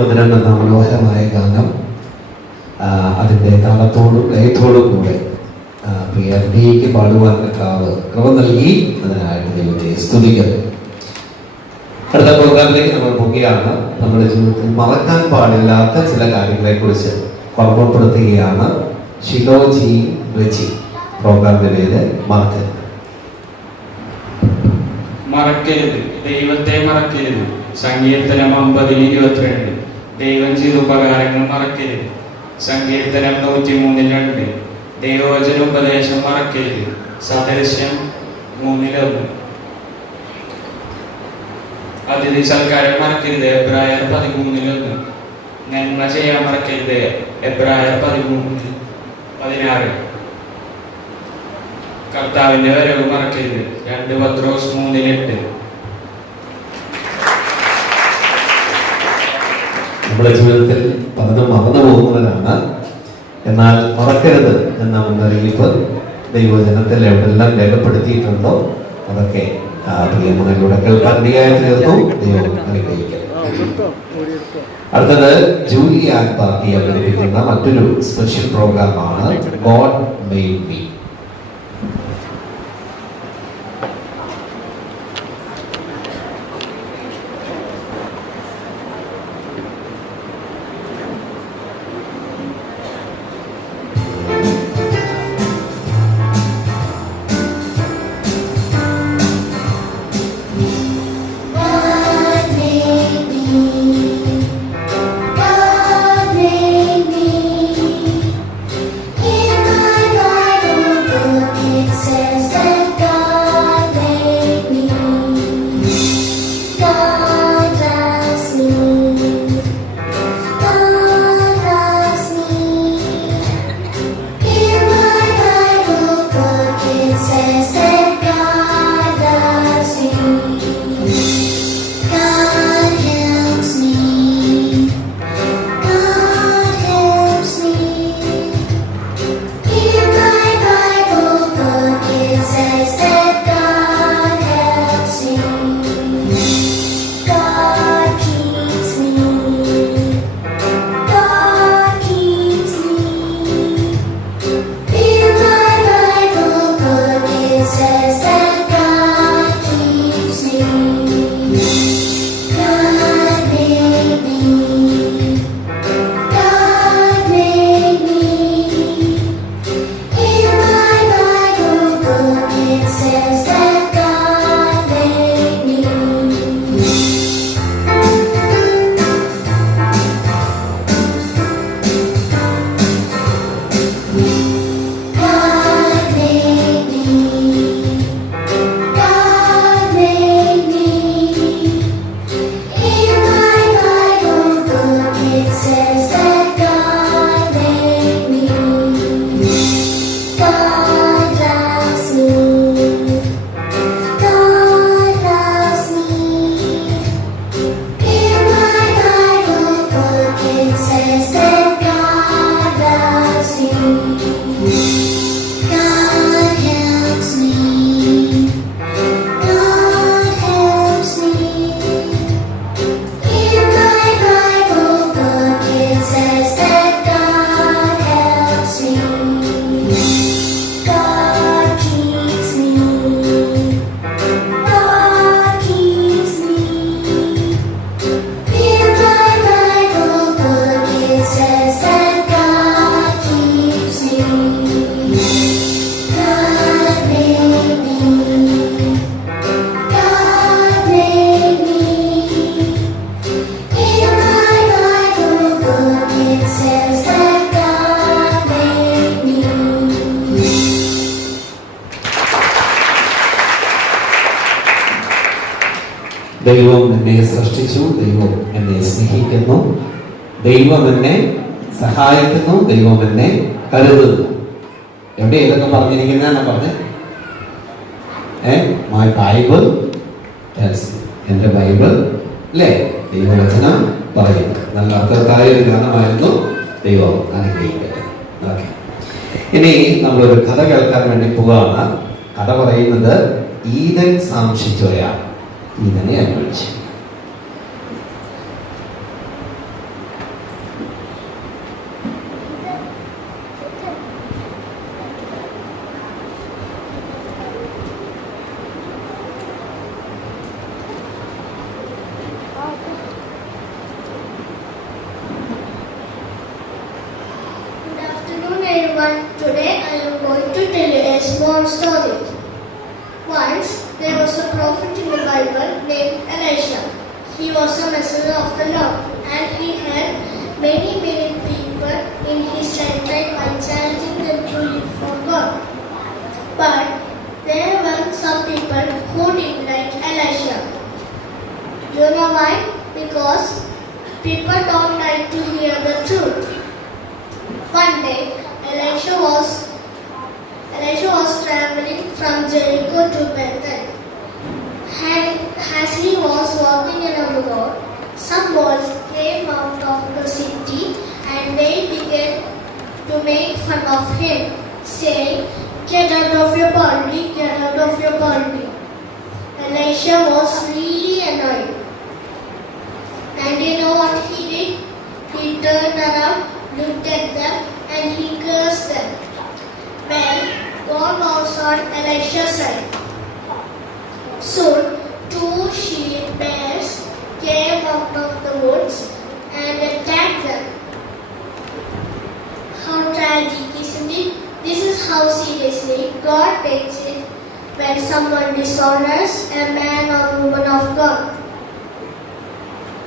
മധുരം എന്ന മനോഹരമായ ഗാനം അതിൻ്റെ താളത്തോടും ലയത്തോടും കൂടെ പ്രിയ ഡിക്ക് പാടുവാൻ കൃപ നൽകി അതിനായിട്ട് ദൈവത്തെ സ്തുതിക്കുന്നു. അടുത്ത പ്രോഗ്രാമിലേക്ക് നമ്മൾ പോവുകയാണ്. നമ്മുടെ ജീവിതത്തിൽ മറക്കാൻ പാടില്ലാത്ത ചില കാര്യങ്ങളെക്കുറിച്ച് ഓർമ്മപ്പെടുത്തുകയാണ്. ഷിലോജി റെജി പ്രോഗ്രാമിന്റെ പേര് മറക്കരുത്. മറക്കരുത്, ദൈവത്തെ മറക്കരുത്. സങ്കീർത്തനം 50:22. ദൈവം ചെയ്ത ഉപകാരങ്ങൾ മറക്കരുത്. സങ്കീർത്തനം 103:2. ദൈവവചന ഉപദേശം മറക്കരുത്. സദൃശ്യം 3:1. അതിഥി സൽക്കാരം മറക്കരുത്. എബ്രായർ 13:1. നന്മ ചെയ്യാൻ മറക്കരുത്. എബ്രായർ 13:16. കർത്താവിന്റെ വരവ് മറക്കരുത്. 2 പത്രോസ് 3:8. നമ്മുടെ ജീവിതത്തിൽ പലതും മറന്നു പോകുന്നവരാണ്. എന്നാൽ മറക്കരുത് എന്ന മുന്നറിയിപ്പ് ദൈവജനത്തിൽ എവിടെല്ലാം രേഖപ്പെടുത്തിയിട്ടുണ്ടോ അതൊക്കെ പ്രിയമകളിലൂടെ കേൾക്കാനിടയായി തീർന്നു. ദൈവം അനുഗ്രഹിക്കട്ടെ. അടുത്തത് ജൂലി ആൻഡ് പാർട്ടി അവതരിപ്പിക്കുന്ന മറ്റൊരു സ്പെഷ്യൽ പ്രോഗ്രാമാണ് ഗോഡ് മെയ്ഡ് മീ. ദൈവം എന്നെ സൃഷ്ടിച്ചു, ദൈവം എന്നെ സ്നേഹിക്കുന്നു, ദൈവം എന്നെ സഹായിക്കുന്നു, ദൈവം എന്നെ കരുതുന്നു. എവിടെ ഏതൊക്കെ പറഞ്ഞിരിക്കുന്നതെന്നാ പറഞ്ഞേ? മൈ ബൈബിൾ, എൻ്റെ ബൈബിൾ അല്ലേ ദൈവവചനം പറയുന്നു. നല്ല അർത്ഥവത്തായ ഒരു ഗാനമായിരുന്നു. ദൈവം അനുഗ്രഹിക്കട്ടെ. ഓക്കെ, ഇനി നമ്മളൊരു കഥ കേൾക്കാൻ വേണ്ടി പോവുകയാണ്. കഥ പറയുന്നത് ഈദൻ സാംശിച്ചോയാണ്. ഈദനെ അന്വേഷിച്ചു. was a messenger of the Lord, and he helped many people in his lifetime by challenging them to live for God. But there were some people who didn't like Elisha. You know why? Because people don't like to hear the truth. One day, Elisha was traveling from Jericho to Bethel. As he was walking along the road, some boys came out of the city and they began to make fun of him, saying, "Get out of your body, get out of your body." Elisha was really annoyed. And you know what he did? He turned around, looked at them, and he cursed them. Well, God was on Elisha's side. Soon, 2 sheep bears came out of the woods and attacked them. How tragic, isn't it? This is how seriously God takes it when someone dishonors a man or woman of God.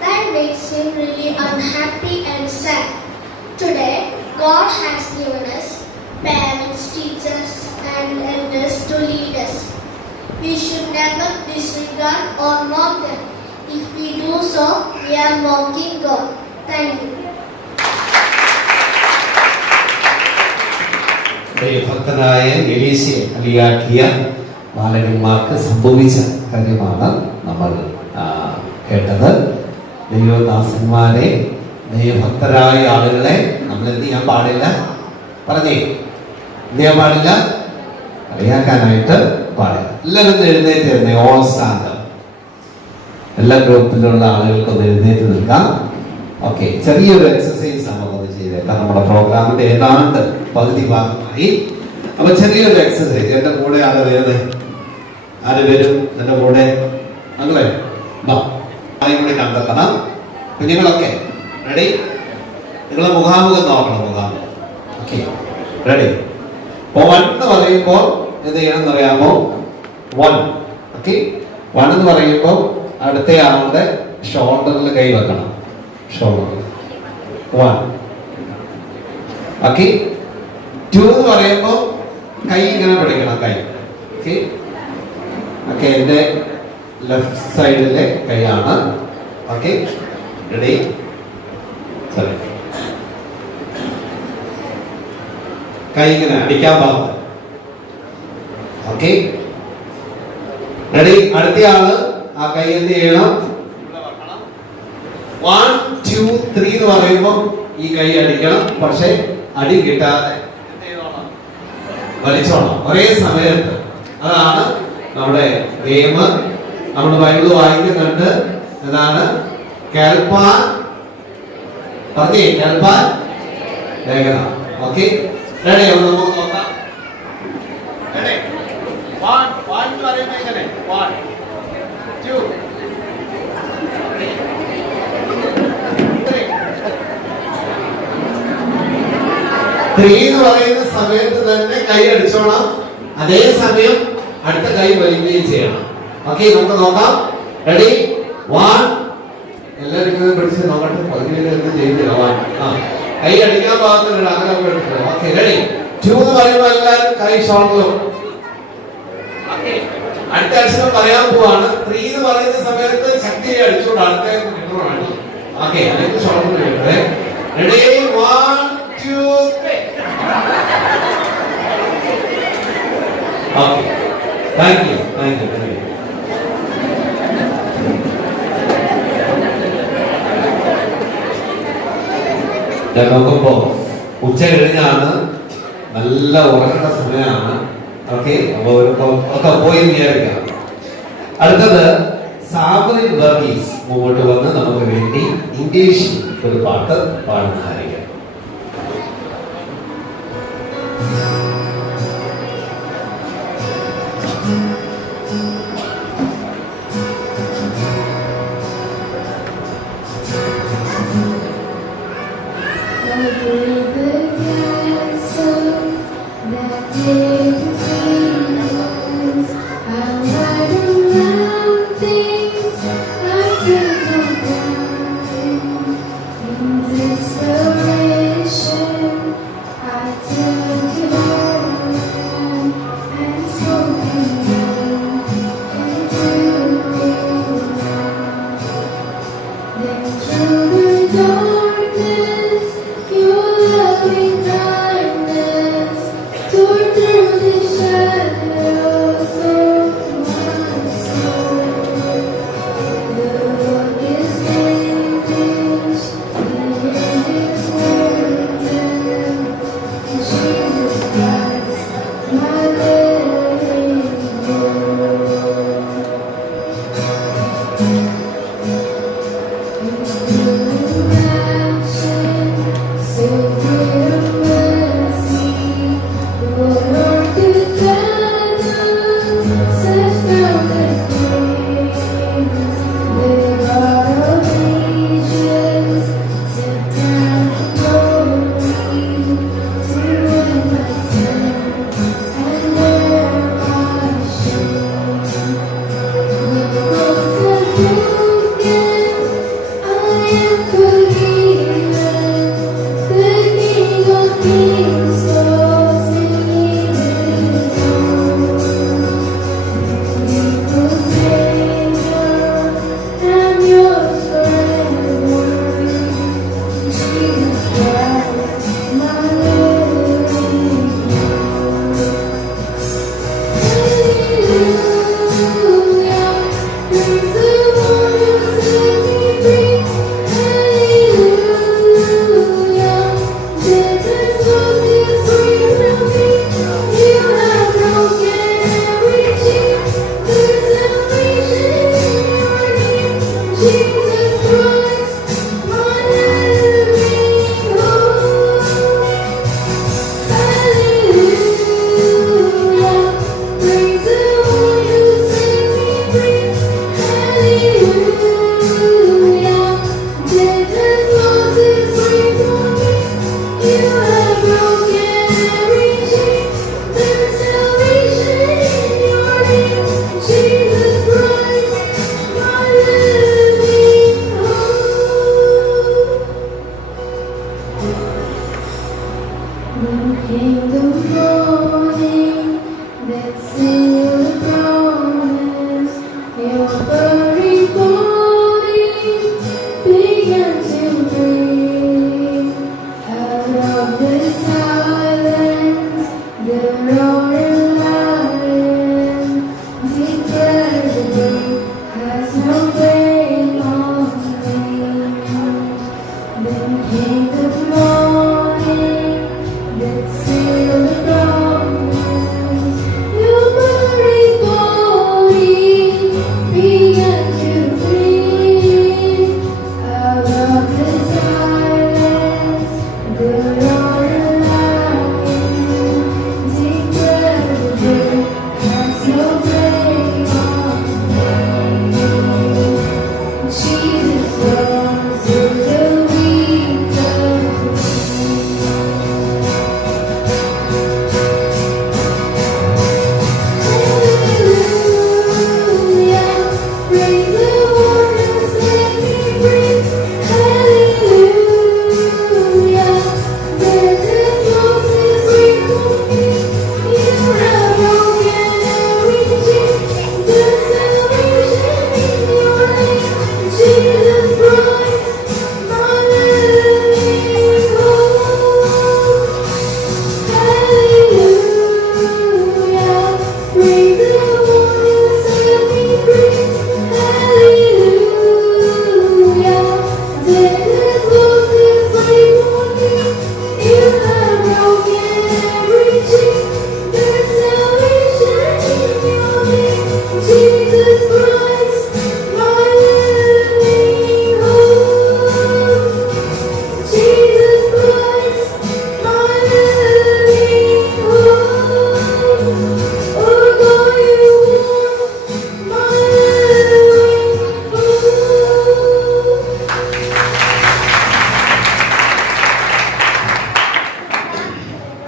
That makes him really unhappy and sad. Today, God has given us parents, teachers, and elders to lead us. We should never disregard or mock them. If we do so, we are mocking God. Thank you. ദൈവഭക്തനായ എലീശയെ കളിയാക്കിയ ബാലകന്മാർക്ക് സംഭവിച്ച കാര്യമാണ് നമ്മൾ കേട്ടത്. ദൈവദാസന്മാരെ, ദൈവഭക്തരായ ആളുകളെ നമ്മൾ എന്ത് ചെയ്യാൻ പാടില്ല? പറഞ്ഞേ, എന്ത് ചെയ്യാൻ പാടില്ല? കളിയാക്കാനായിട്ട് പാടില്ല. എല്ലാവരും എഴുന്നേറ്റ് തന്നെ, ഓൾ സ്റ്റാൻഡ്. എല്ലാ ഗ്രൂപ്പിലുള്ള ആളുകൾക്കൊന്ന് എഴുന്നേറ്റ് നിൽക്കാം. ഓക്കെ, ചെറിയൊരു എക്സസൈസ് നമുക്കൊന്ന് ചെയ്തേക്കാം. നമ്മുടെ പ്രോഗ്രാമിന്റെ ഏതാണ്ട് പകുതി ഭാഗമായി. അപ്പൊ ചെറിയൊരു എക്സസൈസ്. എന്റെ കൂടെ ആര് വരും? എന്റെ കൂടെ അങ്ങളെ കൂടി കണ്ടെത്തണം. കുഞ്ഞുങ്ങളൊക്കെ റെഡി? നിങ്ങൾ മുഖാമുഖം നോക്കണം. മുഖാമുഖം. Okay, ready? 1 എന്ന് പറയുമ്പോൾ എന്ത് ചെയ്യണം എന്നറിയാമോ? 1. ഓക്കെ, 1 എന്ന് പറയുമ്പോൾ അടുത്ത ആളുടെ ഷോൾഡറിൽ കൈ വെക്കണം. ഷോൾഡറിൽ 1. ഓക്കെ, 2 എന്ന് പറയുമ്പോൾ കൈ ഇങ്ങനെ പിടിക്കണം. കൈ ഓക്കെ ഓക്കെ, എൻ്റെ ലെഫ്റ്റ് സൈഡിലെ കൈയാണ്. Okay, ready? സോറി, കൈ ഇങ്ങനെ അടിക്കാൻ പാടില്ല. Okay, ready? അടുത്ത ആള് ആ കൈ എന്ത് ചെയ്യണം? 1, 2, 3 എന്ന് പറയുമ്പോൾ ഈ കൈ അടിക്കണം. പക്ഷെ അടി കിട്ടാതെ വലിച്ചോണം ഒരേ സമയത്ത്. അതാണ് നമ്മുടെ ഗെയിം. നമ്മുടെ ബൈബിൾ വായിക്കുന്നുണ്ട്. എന്താണ്? കേൾപ്പാൻ പറഞ്ഞേ, കേൾപ്പാൻ വേഗത. Okay, ready? നമുക്ക് നോക്കാം. റെഡി? 1 എന്ന് പറയുമ്പോൾ എങ്ങനെ? 1, 2, 3 എന്ന് പറയുന്ന സമയത്ത് തന്നെ കൈ അടിച്ചോണം. അതേ സമയം അടുത്ത കൈ വലിക്കുകയും ചെയ്യണം. ഓക്കെ, നമുക്ക് നോക്കാം. റെഡി? 1. എല്ലാവരും പിടിച്ച് നോക്കട്ടെ. പകുതിയിലൊന്നും ചെയ്തില്ല. 1. കൈ അടിക്കാൻ പാകത്തില്ല. അങ്ങനെ എടുക്കുക. Okay, ready? 2 എന്ന് പറയുമ്പോൾ എല്ലാവരും കൈ ഷോൾഡറിലും. അടുത്ത അക്ഷരം പറയാൻ പോവാണ്. 3 എന്ന് പറയുന്ന സമയത്ത് ശക്തിയെ അടിച്ചോണ്ട് അടുത്ത വേണ്ടി. ഓക്കെ, അല്ലെങ്കിൽ ഷോൾഡർ വേണ്ടേ? റെഡി? 1, 2, 3. Okay, thank you. നോക്കുമ്പോ ഉച്ച കഴിഞ്ഞാണ്, നല്ല ഉറങ്ങുന്ന സമയമാണ്. ഓക്കെ, അപ്പൊ ഒക്കെ പോയി വിചാരിക്കാം. അടുത്തത് സാബറിൻ വർഗീസ് മുമ്പോട്ട് വന്ന് നമുക്ക് വേണ്ടി ഇംഗ്ലീഷിൽ ഒരു പാട്ട് പാടുന്നതായിരിക്കും. I'm riding around things I could not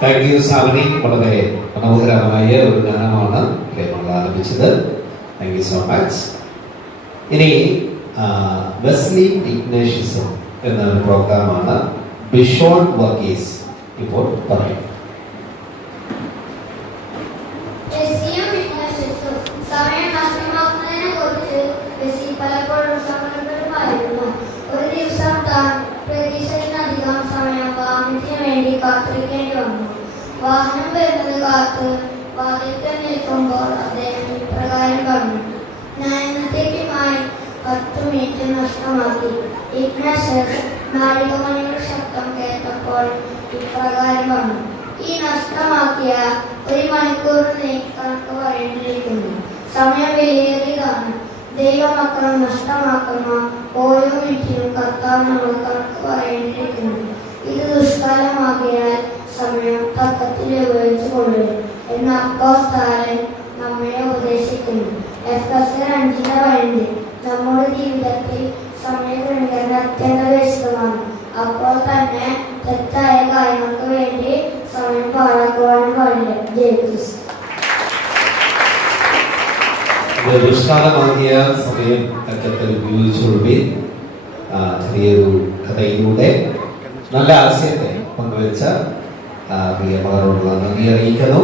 thank you Savani. വളരെ മനോഹരമായ ഒരു ഗാനമാണ് നമ്മൾ ആലപിച്ചത്. Thank you so much. ഇനി വെസ്ലി ഇഗ്നേഷ്യസം എന്ന ഒരു പ്രോഗ്രാമാണ് ബിഷോൺ വർഗീസ് ഇപ്പോൾ പറയും. സമയം നഷ്ടമാക്കുന്നതിനെ കുറിച്ച് ബെസി പലപ്പോഴും സമ്മർദ്ദമായിരുന്നു. ഒരു ദിവസം താൻ പ്രതീക്ഷയിലധികം സമയം വാഹനത്തിന് വേണ്ടി കാത്തിരിക്കേണ്ടി വന്നു. വാഹനം വരുന്നത് കാത്ത് വാതിൽക്കൽ നിൽക്കുമ്പോൾ അദ്ദേഹം ഇപ്രകാരം പറഞ്ഞു: ഞാൻ എന്നത്തേക്കുമായി 10 മിനിറ്റ് നഷ്ടമാക്കി. ഇഗ്നേഷ്യസ് നാഴികമണിയുടെ ശബ്ദം കേട്ടപ്പോൾ ഇപ്രകാരം പറഞ്ഞു: ഈ നഷ്ടമാക്കിയ 1 മണിക്കൂറിന് കണക്ക് പറയേണ്ടിയിരിക്കുന്നു. സമയം വിലയേറിയതാണ്. ദൈവമക്കൾ നഷ്ടമാക്കുന്ന ഓരോ മിനിറ്റിനും കർത്താവിനോട് കണക്ക് പറയേണ്ടിയിരിക്കുന്നു. ഇത് ദുഷ്കാലമാകിയാൽ സമയം തക്കത്തിൽ ഉപയോഗിച്ചു കൊള്ളുക എന്ന് അപ്പോസ്തലൻ നമ്മെ ഉപദേശിക്കുന്നു. എഫെസ്യർ 5:15. നമ്മുടെ ജീവിതത്തിൽ സമയക്രമീകരണം അത്യന്താപേക്ഷിതമാണ്. അപ്പോൾ തന്നെ തെറ്റായ കാര്യങ്ങൾക്ക് വേണ്ടി സമയം പാഴാക്കുവാനും പാടില്ല. ജയിച്ചു ദുഷ്കാലമാകിയ സമയം തക്കത്തിൽ ഉപയോഗിച്ചുകൊള്ളുവിൻ. ചെറിയൊരു കഥയിലൂടെ നല്ല ആശയത്തെ പങ്കുവെച്ച പ്രിയ മകളോടുള്ള നന്ദി അറിയിക്കുന്നു.